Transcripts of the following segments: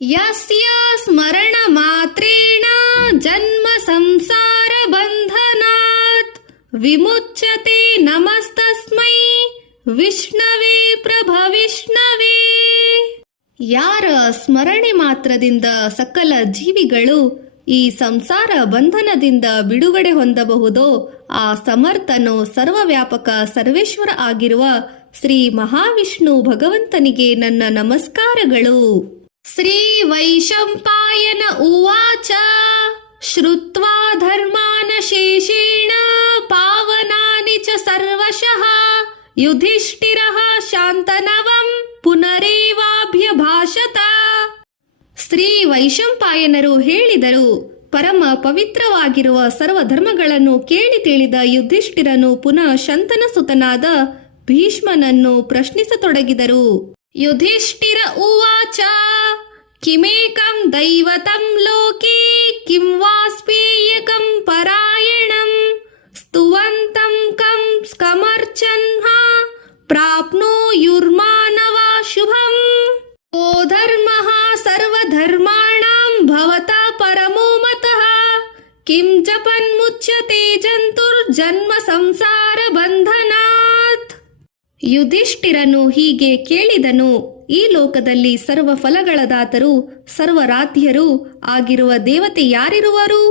ಯಸ್ಯ ಸ್ಮರಣ ಮಾತ್ರೇಣ ಜನ್ಮ ಸಂಸಾರ ಬಂಧನಾತ್ ವಿಮುಚ್ಯತೆ ನಮಸ್ತಸ್ಮೈ ವಿಷ್ಣವೇ ಪ್ರಭವಿಷ್ಣವೇ. ಯಾರ ಸ್ಮರಣೆ ಮಾತ್ರದಿಂದ ಸಕಲ ಜೀವಿಗಳು ಈ ಸಂಸಾರ ಬಂಧನದಿಂದ ಬಿಡುಗಡೆ ಹೊಂದಬಹುದೋ ಆ ಸಮರ್ಥನು ಸರ್ವವ್ಯಾಪಕ ಸರ್ವೇಶ್ವರ ಆಗಿರುವ ಶ್ರೀ ಮಹಾವಿಷ್ಣು ಭಗವಂತನಿಗೆ ನನ್ನ ನಮಸ್ಕಾರಗಳು. ಶ್ರೀ ವೈಶಂಪಾಯನ ಉವಾಚ ಶ್ರುತ್ವಾ ಧರ್ಮಾನ ಶೇಷೇಣ ಪಾವನಾನಿ ಚ ಸರ್ವಶಃ ಯುಧಿಷ್ಠಿರಃ ಶಾಂತನವಂ ಪುನರೇವಾಭ್ಯಭಾಷತ. ಶ್ರೀ ವೈಶಂಪಾಯನರು ಹೇಳಿದರು, ಪರಮ ಪವಿತ್ರವಾಗಿರುವ ಸರ್ವಧರ್ಮಗಳನ್ನು ಕೇಳಿ ತಿಳಿದ ಯುಧಿಷ್ಠಿರನು ಪುನಃ ಶಂತನ ಸುತನಾದ ಭೀಷ್ಮನನ್ನು ಪ್ರಶ್ನಿಸತೊಡಗಿದರು. ಯುಧಿಷ್ಠಿರ ಉವಾಚ ಕಿಮೇಕಂ ದೈವತಂ ಲೋಕೆ ಕಿಂ ವಾಸ್ಪೇಯಕಂ ಪರಾಯಣಂ ಸ್ತುವಂತಂ ಕಂ ಸ್ಕಮರ್ಚನ್ಹ ಪ್ರಾಪ್ನೋಯುರ್ಮಾನವಾ ಶುಭಂ. ಓ ಧರ್ಮಃ ಸರ್ವಧರ್ಮಾಣಾಂ ಭವತಾ ಪರಮೋ ಮತಃ ಕಿಂ ಜಪನ್ಮುಚ್ಯತೆ ಜಂತುರ್ಜನ್ಮ ಸಂಸಾರ ಬಂಧನಾತ್. ಯುಧಿಷ್ಠಿರನು ಹೀಗೆ ಕೇಳಿದನು, ಈ ಲೋಕದಲ್ಲಿ ಸರ್ವ ಫಲಗಳದಾತರು ಸರ್ವರಾಧ್ಯರೂ ಆಗಿರುವ ದೇವತೆ ಯಾರಿರುವರು?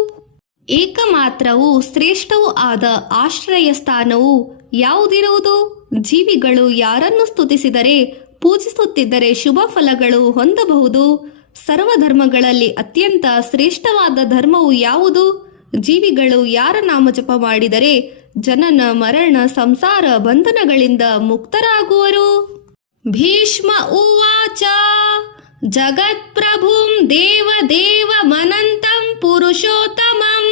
ಏಕಮಾತ್ರವೂ ಶ್ರೇಷ್ಠವೂ ಆದ ಆಶ್ರಯ ಸ್ಥಾನವು ಯಾವುದಿರುವುದು? ಜೀವಿಗಳು ಯಾರನ್ನು ಸ್ತುತಿಸಿದರೆ ಪೂಜಿಸುತ್ತಿದ್ದರೆ ಶುಭ ಫಲಗಳು ಹೊಂದಬಹುದು. ಸರ್ವಧರ್ಮಗಳಲ್ಲಿ ಅತ್ಯಂತ ಶ್ರೇಷ್ಠವಾದ ಧರ್ಮವು ಯಾವುದು? ಜೀವಿಗಳು ಯಾರ ನಾಮಜಪ ಮಾಡಿದರೆ ಜನನ ಮರಣ ಸಂಸಾರ ಬಂಧನಗಳಿಂದ ಮುಕ್ತರಾಗುವರು. ಭೀಷ್ಮ ಉವಾಚ ಜಗತ್ಪ್ರಭುಂ ದೇವದೇವಮನಂತಂ ಪುರುಷೋತ್ತಮಂ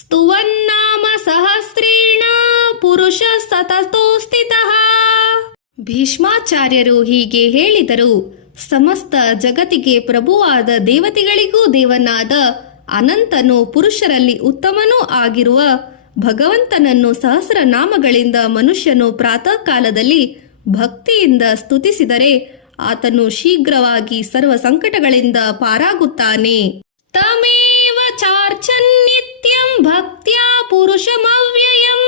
ಸ್ತುವನ್ನಾಮ ಸಹಸ್ರೇಣ ಪುರುಷ ಸತತೋ ಸ್ಥಿತಃ. ಭೀಷ್ಮಾಚಾರ್ಯರು ಹೀಗೆ ಹೇಳಿದರು, ಸಮಸ್ತ ಜಗತ್ತಿಗೆ ಪ್ರಭುವಾದ ದೇವತೆಗಳಿಗೂ ದೇವನಾದ ಅನಂತನು ಪುರುಷರಲ್ಲಿ ಉತ್ತಮನೂ ಆಗಿರುವ ಭಗವಂತನನ್ನು ಸಹಸ್ರನಾಮಗಳಿಂದ ಮನುಷ್ಯನು ಪ್ರಾತಃ ಕಾಲದಲ್ಲಿ ಭಕ್ತಿಯಿಂದ ಸ್ತುತಿಸಿದರೆ ಆತನು ಶೀಘ್ರವಾಗಿ ಸರ್ವ ಸಂಕಟಗಳಿಂದ ಪಾರಾಗುತ್ತಾನೆ. ತಮೇವ ಚಾರ್ಚನ್ ನಿತ್ಯಂ ಭಕ್ತ್ಯಾ ಪುರುಷಮವ್ಯಯಂ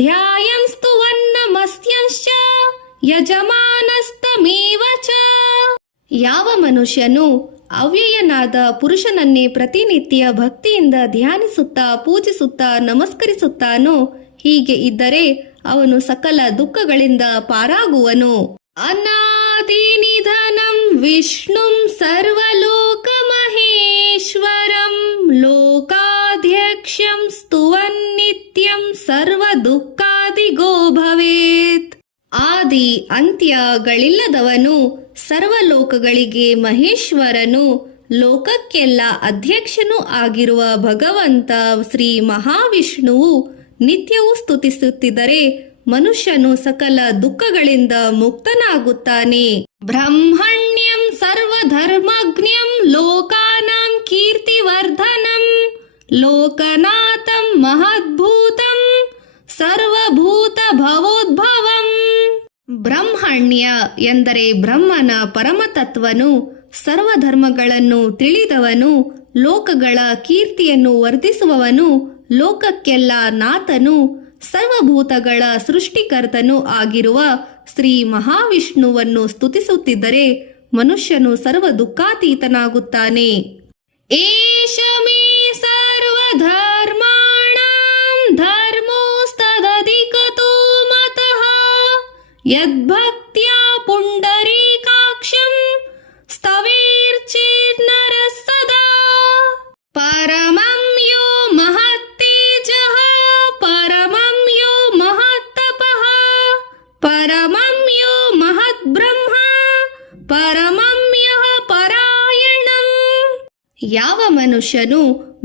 ಧ್ಯಾಯನ್ ಸ್ತುವನ್ನಮಸ್ತ್ಯಂಶ್ಚ ಯಜಮಾನಸ್ತಮೇವ ಚ. ಯಾವ ಮನುಷ್ಯನು ಅವ್ಯಯನಾದ ಪುರುಷನನ್ನೇ ಪ್ರತಿನಿತ್ಯ ಭಕ್ತಿಯಿಂದ ಧ್ಯಾನಿಸುತ್ತಾ ಪೂಜಿಸುತ್ತಾ ನಮಸ್ಕರಿಸುತ್ತಾನೋ, ಹೀಗೆ ಇದ್ದರೆ ಅವನು ಸಕಲ ದುಃಖಗಳಿಂದ ಪಾರಾಗುವನು. ಅನಾದಿ ನಿಧನಂ ವಿಷ್ಣುಂ ಸರ್ವಲೋಕ ಮಹೇಶ್ವರಂ ಲೋಕಾಧ್ಯಕ್ಷಂ ಸ್ತುವನ್ ನಿತ್ಯಂ ಸರ್ವ ದುಃಖಾದಿಗೋ ಭವೇತ್. ಆದಿ ಅಂತ್ಯಗಳಿಲ್ಲದವನು, ಸರ್ವಲೋಕಗಳಿಗೆ ಮಹೇಶ್ವರನು, ಲೋಕಕ್ಕೆಲ್ಲ ಅಧ್ಯಕ್ಷನೂ ಆಗಿರುವ ಭಗವಂತ ಶ್ರೀ ಮಹಾವಿಷ್ಣುವು ನಿತ್ಯವೂ ಸ್ತುತಿಸುತ್ತಿದ್ದರೆ ಮನುಷ್ಯನು ಸಕಲ ದುಃಖಗಳಿಂದ ಮುಕ್ತನಾಗುತ್ತಾನೆ. ಬ್ರಹ್ಮಣ್ಯಂ ಸರ್ವಧರ್ಮಜ್ಞಂ ಲೋಕಾನಾಂ ಕೀರ್ತಿವರ್ಧನಂ ಲೋಕನಾಥಂ ಮಹದ್ಭೂತಂ ಸರ್ವಭೂತ ಭವೋದ್ಭವಂ. ಬ್ರಹ್ಮಣ್ಯ ಎಂದರೆ ಬ್ರಹ್ಮನ ಪರಮತತ್ವನು, ಸರ್ವಧರ್ಮಗಳನ್ನು ತಿಳಿದವನು, ಲೋಕಗಳ ಕೀರ್ತಿಯನ್ನು ವರ್ಧಿಸುವವನು, ಲೋಕಕ್ಕೆಲ್ಲ ನಾಥನು, ಸರ್ವಭೂತಗಳ ಸೃಷ್ಟಿಕರ್ತನೂ ಆಗಿರುವ ಶ್ರೀ ಮಹಾವಿಷ್ಣುವನ್ನು ಸ್ತುತಿಸುತ್ತಿದ್ದರೆ ಮನುಷ್ಯನು ಸರ್ವ ದುಃಖಾತೀತನಾಗುತ್ತಾನೆ. ಏಷ ಮೇ ಸರ್ವಧರ್ಮಾಣಾಂ ಧರ್ಮೋಸ್ತದಧಿಕತೋ ಮತಃ ಯದ್ಭಕ್ತ್ಯಾ ಪುಂಡರೀಕಾಕ್ಷಂ ಸ್ತವೇರ್ಚೇನ್ನರಃ ಸದಾ. ಪರಮಂ ಯೋ ಮಹತ್ತೇಜಃ ಪರಮಂ ಯೋ ಮಹತ್ತಪಃ ಪರಮಂ ಯೋ ಮಹದ್ಬ್ರಹ್ಮ ಪರಮಂ ಯಃ ಪರಾಯಣಂ. ಯಾವ ಮನುಷ್ಯನು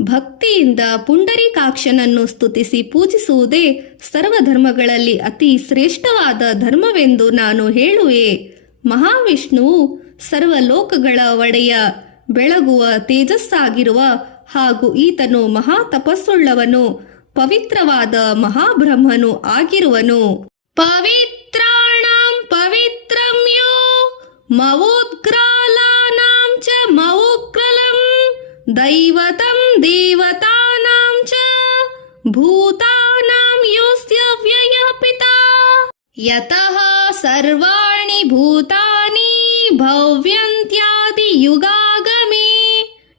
ಭಕ್ತಿಯಿಂದ ಪುಂಡರೀಕಾಕ್ಷನನ್ನು ಸ್ತುತಿಸಿ ಪೂಜಿಸುವುದೇ ಸರ್ವಧರ್ಮಗಳಲ್ಲಿ ಅತಿ ಶ್ರೇಷ್ಠವಾದ ಧರ್ಮವೆಂದು ನಾನು ಹೇಳುವೆ. ಮಹಾವಿಷ್ಣುವು ಸರ್ವಲೋಕಗಳ ಒಡೆಯ, ಬೆಳಗುವ ತೇಜಸ್ಸಾಗಿರುವ ಹಾಗೂ ಈತನು ಮಹಾ ತಪಸ್ಸುಳ್ಳವನು, ಪವಿತ್ರವಾದ ಮಹಾಬ್ರಹ್ಮನು ಆಗಿರುವನು. ಪವಿತ್ರಾಣಾಂ ಪವಿತ್ರಂ ಯೋ ಮವೋದ್ಗ್ರಾಲಾನಾಂ ಚ ಮವೋ दैवतं देवतानां च भूतानां योऽस्य व्ययः पिता यतः सर्वाणि भूतानि भव्यन्त्यादियुगागमे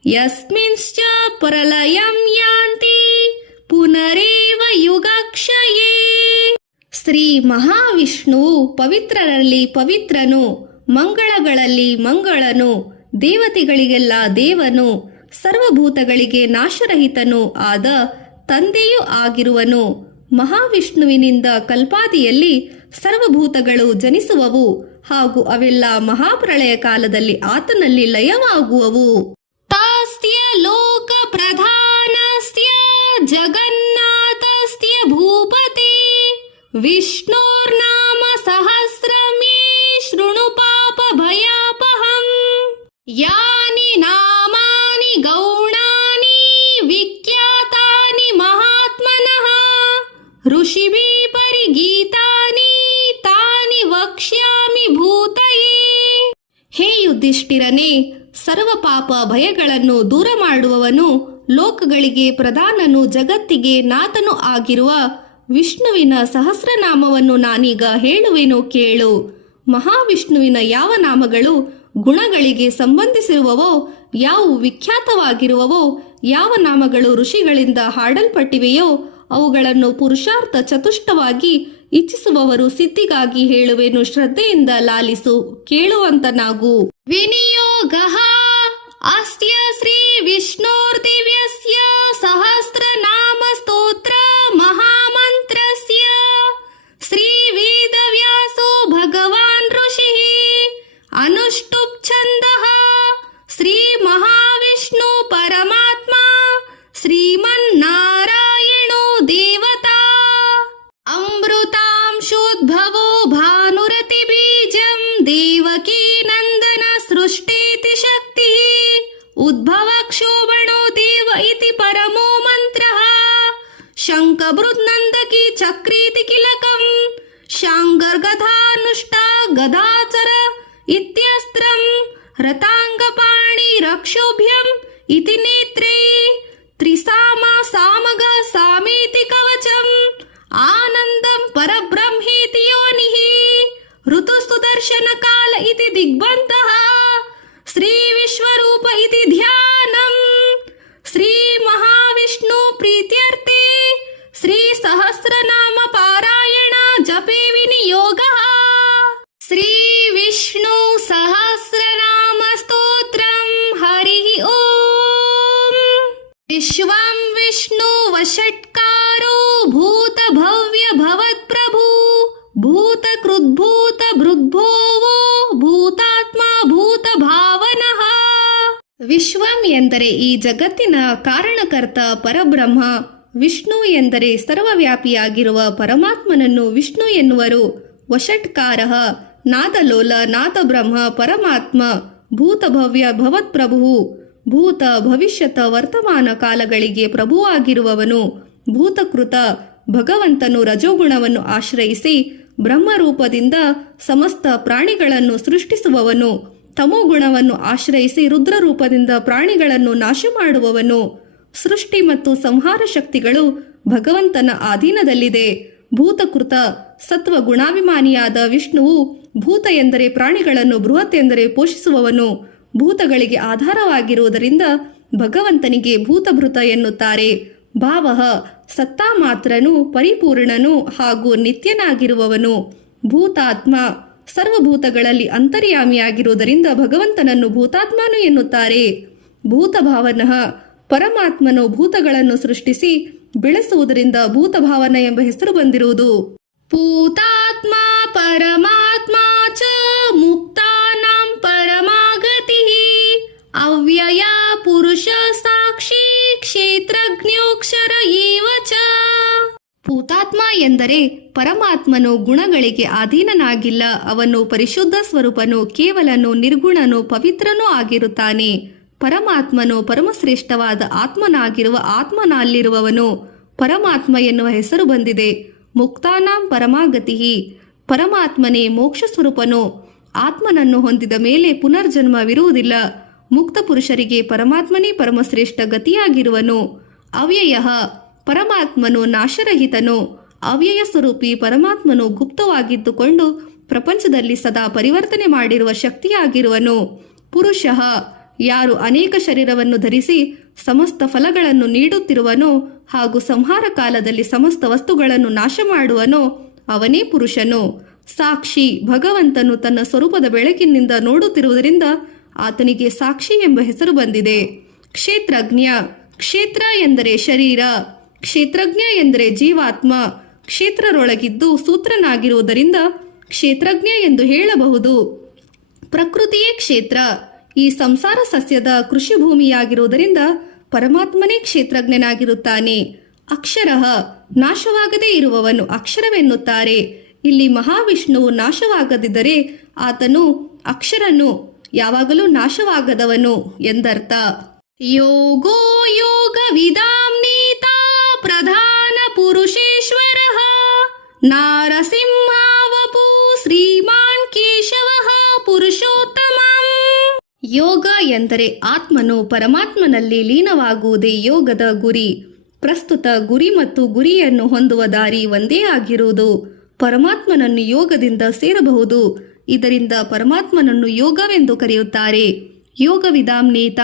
यस्मिंश्च प्रलयं यान्ति ಪುನರೇವ ಯುಗಕ್ಷಯೇ. ಶ್ರೀ ಮಹಾವಿಷ್ಣುವು ಪವಿತ್ರರಲ್ಲಿ ಪವಿತ್ರನು, ಮಂಗಳಗಳಲ್ಲಿ ಮಂಗಳನು, ದೇವತೆಗಳಿಗೆಲ್ಲ ದೇವನು, ಸರ್ವಭೂತಗಳಿಗೆ ನಾಶರಹಿತನೂ ಆದ ತಂದೆಯೂ ಆಗಿರುವನು. ಮಹಾವಿಷ್ಣುವಿನಿಂದ ಕಲ್ಪಾದಿಯಲ್ಲಿ ಸರ್ವಭೂತಗಳು ಜನಿಸುವವು ಹಾಗೂ ಅವೆಲ್ಲ ಮಹಾಪ್ರಳಯ ಕಾಲದಲ್ಲಿ ಆತನಲ್ಲಿ ಲಯವಾಗುವವು. ತಸ್ಯ ಲೋಕ ಪ್ರಧಾನಸ್ಯ ಜಗನ್ನಾಥಸ್ಯ ಭೂಪತೆ ವಿಷ್ಣೋರ್ನಾಮ ಸಹಸ್ರಮೇ ಶೃಣು ಪಾಪ ಭಯಾಪಹಂ. ಯಾನಿ ನಾಮಾನಿ ಗೌಣಾನಿ ವಿಖ್ಯಾತಾನಿ ಮಹಾತ್ಮನಃ ಋಷಿಭಿಃ ಪರಿಗೀತಾನಿ ತಾನಿ ವಕ್ಷ್ಯಾಮಿ ಭೂತಯೇ. ಹೇ ಯುಧಿಷ್ಠಿರನೇ, ಸರ್ವ ಪಾಪ ಭಯಗಳನ್ನು ದೂರ ಮಾಡುವವನು, ಲೋಕಗಳಿಗೆ ಪ್ರಧಾನನು, ಜಗತ್ತಿಗೆ ನಾಥನು ಆಗಿರುವ ವಿಷ್ಣುವಿನ ಸಹಸ್ರನಾಮವನ್ನು ನಾನೀಗ ಹೇಳುವೆನು ಕೇಳು. ಮಹಾವಿಷ್ಣುವಿನ ಯಾವ ನಾಮಗಳು ಗುಣಗಳಿಗೆ ಸಂಬಂಧಿಸಿರುವವೋ, ಯಾವುವು ವಿಖ್ಯಾತವಾಗಿರುವವೋ, ಯಾವ ನಾಮಗಳು ಋಷಿಗಳಿಂದ ಹಾಡಲ್ಪಟ್ಟಿವೆಯೋ ಅವುಗಳನ್ನು ಪುರುಷಾರ್ಥ ಚತುಷ್ಟವಾಗಿ ಇಚ್ಛಿಸುವವರು ಸಿದ್ಧಿಗಾಗಿ ಹೇಳುವೆನು. ಶ್ರದ್ಧೆಯಿಂದ ಲಾಲಿಸು, ಕೇಳುವಂತನಾಗು. ವಿನಿಯೋಗಃ ಅಸ್ಯ ಶ್ರೀ ವಿಷ್ಣೋರ್ದಿವ್ಯಸ್ಯ ಸಹಸ್ರನಾಮ ಸ್ತೋತ್ರ ಮಹಾಮಂತ್ರಸ್ಯ ಶ್ರೀ ವೇದವ್ಯಾಸೋ ಭಗವಾನ್ ಋಷಿಃ ಅನುಷ್ಠುಪ್ ಛಂದಃ ಶ್ರೀ ಮಹಾವಿಷ್ಣು ಪರಮಾತ್ಮ ಶ್ರೀಮನ್ನಾರಾಯಣೋ ದೇವತಾ ಅಮೃತಾಂಶೋದ್ಭವೋ ಭಾನುರತಿ ಬೀಜಂ ದೇವಕೀ ನಂದನ ಸೃಷ್ಟಿತಿ ಶಕ್ತಿ ಉದ್ಭವ ಕ್ಷೋಭಣೋ ದೇವ ಇತಿ ಪರಮೋ ಮಂತ್ರಃ ಶಂಖಬೃದ್ನಂದಕಿ ಚಕ್ರೀತಿ ಕಿಲಕಂ ಶಾಂಗರ್ಗಧಾನುಷ್ಟ ಗದಾಚರ ಇತ್ಯಸ್ತ್ರಂ ರತಾಂಗಪಾಣಿ ರಕ್ಷೋಭ್ಯಂ ಇತಿ ನೇತ್ರೇ ತ್ರಿಸಾಮ ಸಾಮಗ ಸಾಮೇತಿ ಕವಚಂ ಆನಂದಂ ಪರಬ್ರಹ್ಮೇತಿ ಯೋನಿಃ ಋತುಸ್ತುದರ್ಶನ ಕಾಲ ಇತಿ ದಿಗ್ಬಂಧಃ ಶ್ರೀ ವಿಶ್ವರೂಪ ಇತಿ ಧ್ಯಾನಂ. ಶ್ರೀ ಮಹಾವಿಷ್ಣು ಪ್ರೀತ್ಯರ್ಥೆ ಶ್ರೀ ಸಹಸ್ರನಾಮ ಪಾರಾಯಣ ಜಪೇ ವಿನಿಯೋಗಃ. ಶ್ರೀ ವಿಷ್ಣು ಸಹಸ್ರನಾಮ ಸ್ತೋತ್ರಂ ಹರಿಃ ಓಂ. ವಿಶ್ವಂ ವಿಷ್ಣು ವಷಟ್ಕಾರೋ ಭೂತ ಭವ್ಯ ಭವತ್ ಪ್ರಭು ಭೂತ ಕೃದ್ಭೂತ ಭೃದ್ಭೋವೋ ಭೂತಾತ್ಮ ಭೂತ ಭಾವನಃ. ವಿಶ್ವಂ ಎಂದರೆ ಈ ಜಗತ್ತಿನ ಕಾರಣಕರ್ತ ಪರಬ್ರಹ್ಮ. ವಿಷ್ಣು ಎಂದರೆ ಸರ್ವವ್ಯಾಪಿಯಾಗಿರುವ ಪರಮಾತ್ಮನನ್ನು ವಿಷ್ಣು ಎನ್ನುವರು. ವಷಟ್ಕಾರಃ ನಾದಲೋಲ ನಾದಬ್ರಹ್ಮ ಪರಮಾತ್ಮ. ಭೂತಭವ್ಯ ಭವತ್ಪ್ರಭು ಭೂತ ಭವಿಷ್ಯತ ವರ್ತಮಾನ ಕಾಲಗಳಿಗೆ ಪ್ರಭುವಾಗಿರುವವನು. ಭೂತಕೃತ ಭಗವಂತನು ರಜೋಗುಣವನ್ನು ಆಶ್ರಯಿಸಿ ಬ್ರಹ್ಮರೂಪದಿಂದ ಸಮಸ್ತ ಪ್ರಾಣಿಗಳನ್ನು ಸೃಷ್ಟಿಸುವವನು. ತಮೋಗುಣವನ್ನು ಆಶ್ರಯಿಸಿ ರುದ್ರರೂಪದಿಂದ ಪ್ರಾಣಿಗಳನ್ನು ನಾಶ ಮಾಡುವವನು. ಸೃಷ್ಟಿ ಮತ್ತು ಸಂಹಾರ ಶಕ್ತಿಗಳು ಭಗವಂತನ ಅಧೀನದಲ್ಲಿದೆ. ಭೂತಕೃತ ಸತ್ವ ಗುಣಾಭಿಮಾನಿಯಾದ ವಿಷ್ಣುವು ಭೂತ ಎಂದರೆ ಪ್ರಾಣಿಗಳನ್ನು, ಬೃಹತ್ ಎಂದರೆ ಪೋಷಿಸುವವನು. ಭೂತಗಳಿಗೆ ಆಧಾರವಾಗಿರುವುದರಿಂದ ಭಗವಂತನಿಗೆ ಭೂತಭೃತ ಎನ್ನುತ್ತಾರೆ. ಭಾವಃ ಸತ್ತಾ ಮಾತ್ರನು, ಪರಿಪೂರ್ಣನು ಹಾಗೂ ನಿತ್ಯನಾಗಿರುವವನು. ಭೂತಾತ್ಮ ಸರ್ವಭೂತಗಳಲ್ಲಿ ಅಂತರ್ಯಾಮಿಯಾಗಿರುವುದರಿಂದ ಭಗವಂತನನ್ನು ಭೂತಾತ್ಮನು ಎನ್ನುತ್ತಾರೆ. ಭೂತಭಾವನಃ ಪರಮಾತ್ಮನು ಭೂತಗಳನ್ನು ಸೃಷ್ಟಿಸಿ ಬೆಳೆಸುವುದರಿಂದ ಭೂತಭಾವನ ಎಂಬ ಹೆಸರು ಬಂದಿರುವುದು. ಭೂತಾತ್ಮ ಪರಮಾತ್ಮ ಚ ಮುಕ್ತಾನಾಂ ಪರಮಾಗತಿಃ ಅವ್ಯಯ ಪುರುಷ ಸಾಕ್ಷಿ ಕ್ಷೇತ್ರಜ್ಞೋಕ್ಷರ ಏವ ಚ. ಭೂತಾತ್ಮ ಎಂದರೆ ಪರಮಾತ್ಮನು ಗುಣಗಳಿಗೆ ಅಧೀನನಾಗಿಲ್ಲ. ಅವನು ಪರಿಶುದ್ಧ ಸ್ವರೂಪನು, ಕೇವಲನು, ನಿರ್ಗುಣನು, ಪವಿತ್ರನೂ ಆಗಿರುತ್ತಾನೆ. ಪರಮಾತ್ಮನು ಪರಮಶ್ರೇಷ್ಠವಾದ ಆತ್ಮನಾಗಿರುವ ಆತ್ಮನಲ್ಲಿರುವವನು. ಪರಮಾತ್ಮ ಎನ್ನುವ ಹೆಸರು ಬಂದಿದೆ. ಮುಕ್ತಾನಾಂ ಪರಮಾಗತಿಃ ಪರಮಾತ್ಮನೇ ಮೋಕ್ಷ ಸ್ವರೂಪನು. ಆತ್ಮನನ್ನು ಹೊಂದಿದ ಮೇಲೆ ಪುನರ್ಜನ್ಮವಿರುವುದಿಲ್ಲ. ಮುಕ್ತ ಪುರುಷರಿಗೆ ಪರಮಾತ್ಮನೇ ಪರಮಶ್ರೇಷ್ಠ ಗತಿಯಾಗಿರುವನು. ಅವ್ಯಯ ಪರಮಾತ್ಮನು ನಾಶರಹಿತನು. ಅವ್ಯಯ ಸ್ವರೂಪಿ ಪರಮಾತ್ಮನು ಗುಪ್ತವಾಗಿದ್ದುಕೊಂಡು ಪ್ರಪಂಚದಲ್ಲಿ ಸದಾ ಪರಿವರ್ತನೆ ಮಾಡಿರುವ ಶಕ್ತಿಯಾಗಿರುವನು. ಪುರುಷ ಯಾರು ಅನೇಕ ಶರೀರವನ್ನು ಧರಿಸಿ ಸಮಸ್ತ ಫಲಗಳನ್ನು ನೀಡುತ್ತಿರುವನೋ ಹಾಗೂ ಸಂಹಾರ ಕಾಲದಲ್ಲಿ ಸಮಸ್ತ ವಸ್ತುಗಳನ್ನು ನಾಶ ಮಾಡುವನೋ ಅವನೇ ಪುರುಷನು. ಸಾಕ್ಷಿ ಭಗವಂತನು ತನ್ನ ಸ್ವರೂಪದ ಬೆಳಕಿನಿಂದ ನೋಡುತ್ತಿರುವುದರಿಂದ ಆತನಿಗೆ ಸಾಕ್ಷಿ ಎಂಬ ಹೆಸರು ಬಂದಿದೆ. ಕ್ಷೇತ್ರಜ್ಞ ಕ್ಷೇತ್ರ ಎಂದರೆ ಶರೀರ, ಕ್ಷೇತ್ರಜ್ಞ ಎಂದರೆ ಜೀವಾತ್ಮ. ಕ್ಷೇತ್ರರೊಳಗಿದ್ದು ಸೂತ್ರನಾಗಿರುವುದರಿಂದ ಕ್ಷೇತ್ರಜ್ಞ ಎಂದು ಹೇಳಬಹುದು. ಪ್ರಕೃತಿಯೇ ಕ್ಷೇತ್ರ. ಈ ಸಂಸಾರ ಸಸ್ಯದ ಕೃಷಿ ಭೂಮಿಯಾಗಿರುವುದರಿಂದ ಪರಮಾತ್ಮನೇ ಕ್ಷೇತ್ರಜ್ಞನಾಗಿರುತ್ತಾನೆ. ಅಕ್ಷರ ನಾಶವಾಗದೇ ಇರುವವನು ಅಕ್ಷರವೆನ್ನುತ್ತಾರೆ. ಇಲ್ಲಿ ಮಹಾವಿಷ್ಣುವು ನಾಶವಾಗದಿದ್ದರೆ ಆತನು ಅಕ್ಷರನು, ಯಾವಾಗಲೂ ನಾಶವಾಗದವನು ಎಂದರ್ಥ. ಯೋಗೋ ಯೋಗ ವಿದಾಂನೀತಾ ಪ್ರಧಾನ ಪುರುಷೇಶ್ವರ ನಾರಸಿಂಹಾವಪು ಶ್ರೀಮಾನ್ ಕೇಶವ ಪುರುಷೋತ್ತಮ. ಯೋಗ ಎಂದರೆ ಆತ್ಮನು ಪರಮಾತ್ಮನಲ್ಲಿ ಲೀನವಾಗುವುದೇ ಯೋಗದ ಗುರಿ. ಪ್ರಸ್ತುತ ಗುರಿ ಮತ್ತು ಗುರಿಯನ್ನು ಹೊಂದುವ ದಾರಿ ಒಂದೇ ಆಗಿರುವುದು. ಪರಮಾತ್ಮನನ್ನು ಯೋಗದಿಂದ ಸೇರಬಹುದು. ಇದರಿಂದ ಪರಮಾತ್ಮನನ್ನು ಯೋಗವೆಂದು ಕರೆಯುತ್ತಾರೆ. ಯೋಗ ವಿದಾಂನೇತ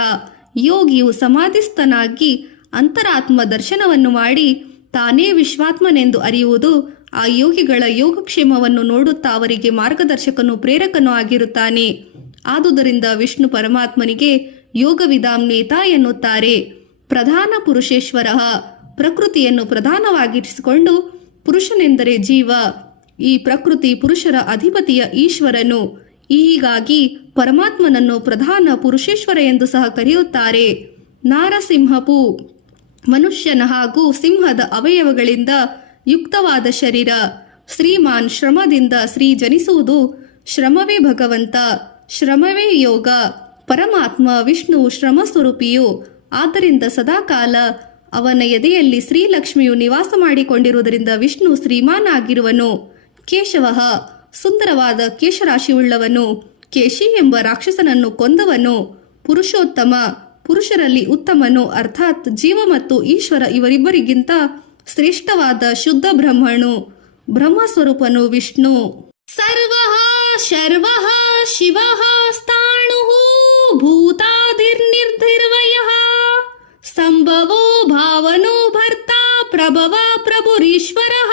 ಯೋಗಿಯು ಸಮಾಧಿಸ್ಥನಾಗಿ ಅಂತರಾತ್ಮ ದರ್ಶನವನ್ನು ಮಾಡಿ ತಾನೇ ವಿಶ್ವಾತ್ಮನೆಂದು ಅರಿಯುವುದು. ಆ ಯೋಗಿಗಳ ಯೋಗಕ್ಷೇಮವನ್ನು ನೋಡುತ್ತಾ ಅವರಿಗೆ ಮಾರ್ಗದರ್ಶಕನು ಪ್ರೇರಕನೂ ಆಗಿರುತ್ತಾನೆ. ಆದುದರಿಂದ ವಿಷ್ಣು ಪರಮಾತ್ಮನಿಗೆ ಯೋಗ ವಿದಾಂನೇತ ಎನ್ನುತ್ತಾರೆ. ಪ್ರಧಾನ ಪುರುಷೇಶ್ವರ ಪ್ರಕೃತಿಯನ್ನು ಪ್ರಧಾನವಾಗಿರಿಸಿಕೊಂಡು ಪುರುಷನೆಂದರೆ ಜೀವ. ಈ ಪ್ರಕೃತಿ ಪುರುಷರ ಅಧಿಪತಿಯ ಈಶ್ವರನು. ಹೀಗಾಗಿ ಪರಮಾತ್ಮನನ್ನು ಪ್ರಧಾನ ಪುರುಷೇಶ್ವರ ಎಂದು ಸಹ ಕರೆಯುತ್ತಾರೆ. ನಾರಸಿಂಹಪು ಮನುಷ್ಯನ ಹಾಗೂ ಸಿಂಹದ ಅವಯವಗಳಿಂದ ಯುಕ್ತವಾದ ಶರೀರ. ಶ್ರೀಮಾನ್ ಶ್ರಮದಿಂದ ಶ್ರೀ ಜನಿಸುವುದು. ಶ್ರಮವೇ ಭಗವಂತ, ಶ್ರಮವೇ ಯೋಗ. ಪರಮಾತ್ಮ ವಿಷ್ಣು ಶ್ರಮ ಸ್ವರೂಪಿಯು. ಆದ್ದರಿಂದ ಸದಾಕಾಲ ಅವನ ಎದೆಯಲ್ಲಿ ಶ್ರೀಲಕ್ಷ್ಮಿಯು ನಿವಾಸ ಮಾಡಿಕೊಂಡಿರುವುದರಿಂದ ವಿಷ್ಣು ಶ್ರೀಮಾನ್ ಆಗಿರುವನು. ಕೇಶವ ಸುಂದರವಾದ ಕೇಶರಾಶಿಯುಳ್ಳವನು. ಕೇಶಿ ಎಂಬ ರಾಕ್ಷಸನನ್ನು ಕೊಂದವನು. ಪುರುಷೋತ್ತಮ ಪುರುಷರಲ್ಲಿ ಉತ್ತಮನು, ಅರ್ಥಾತ್ ಜೀವ ಮತ್ತು ಈಶ್ವರ ಇವರಿಬ್ಬರಿಗಿಂತ ಶ್ರೇಷ್ಠವಾದ ಶುದ್ಧ ಬ್ರಹ್ಮನು. ಬ್ರಹ್ಮ ಸ್ವರೂಪನು ವಿಷ್ಣು. ಸರ್ವಃ ಶರ್ವಃ ಶಿವಃ ಸ್ಥಾಣುಃ ಭೂತಾದಿರ್ನಿರ್ಧಿರ್ವಯಃ ಸಂಭವೋ ಭಾವನೋ ಭರ್ತ ಪ್ರಭವ ಪ್ರಭುರೀಶ್ವರಃ.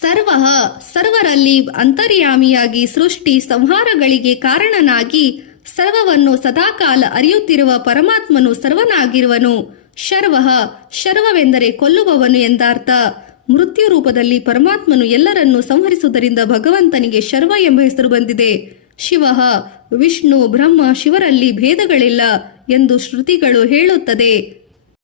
ಸರ್ವಃ ಸರ್ವರಲ್ಲಿ ಅಂತರ್ಯಾಮಿಯಾಗಿ ಸೃಷ್ಟಿ ಸಂಹಾರಗಳಿಗೆ ಕಾರಣನಾಗಿ ಸರ್ವವನ್ನು ಸದಾಕಾಲ ಅರಿಯುತ್ತಿರುವ ಪರಮಾತ್ಮನು ಸರ್ವನಾಗಿರುವನು. ಶರ್ವಃ ಶರ್ವವೆಂದರೆ ಕೊಲ್ಲುವವನು ಎಂದರ್ಥ. ಮೃತ್ಯು ರೂಪದಲ್ಲಿ ಪರಮಾತ್ಮನು ಎಲ್ಲರನ್ನೂ ಸಂಹರಿಸುವುದರಿಂದ ಭಗವಂತನಿಗೆ ಶರ್ವ ಎಂಬ ಹೆಸರು ಬಂದಿದೆ. ಶಿವ ವಿಷ್ಣು ಬ್ರಹ್ಮ ಶಿವರಲ್ಲಿ ಭೇದಗಳಿಲ್ಲ ಎಂದು ಶ್ರುತಿಗಳು ಹೇಳುತ್ತದೆ.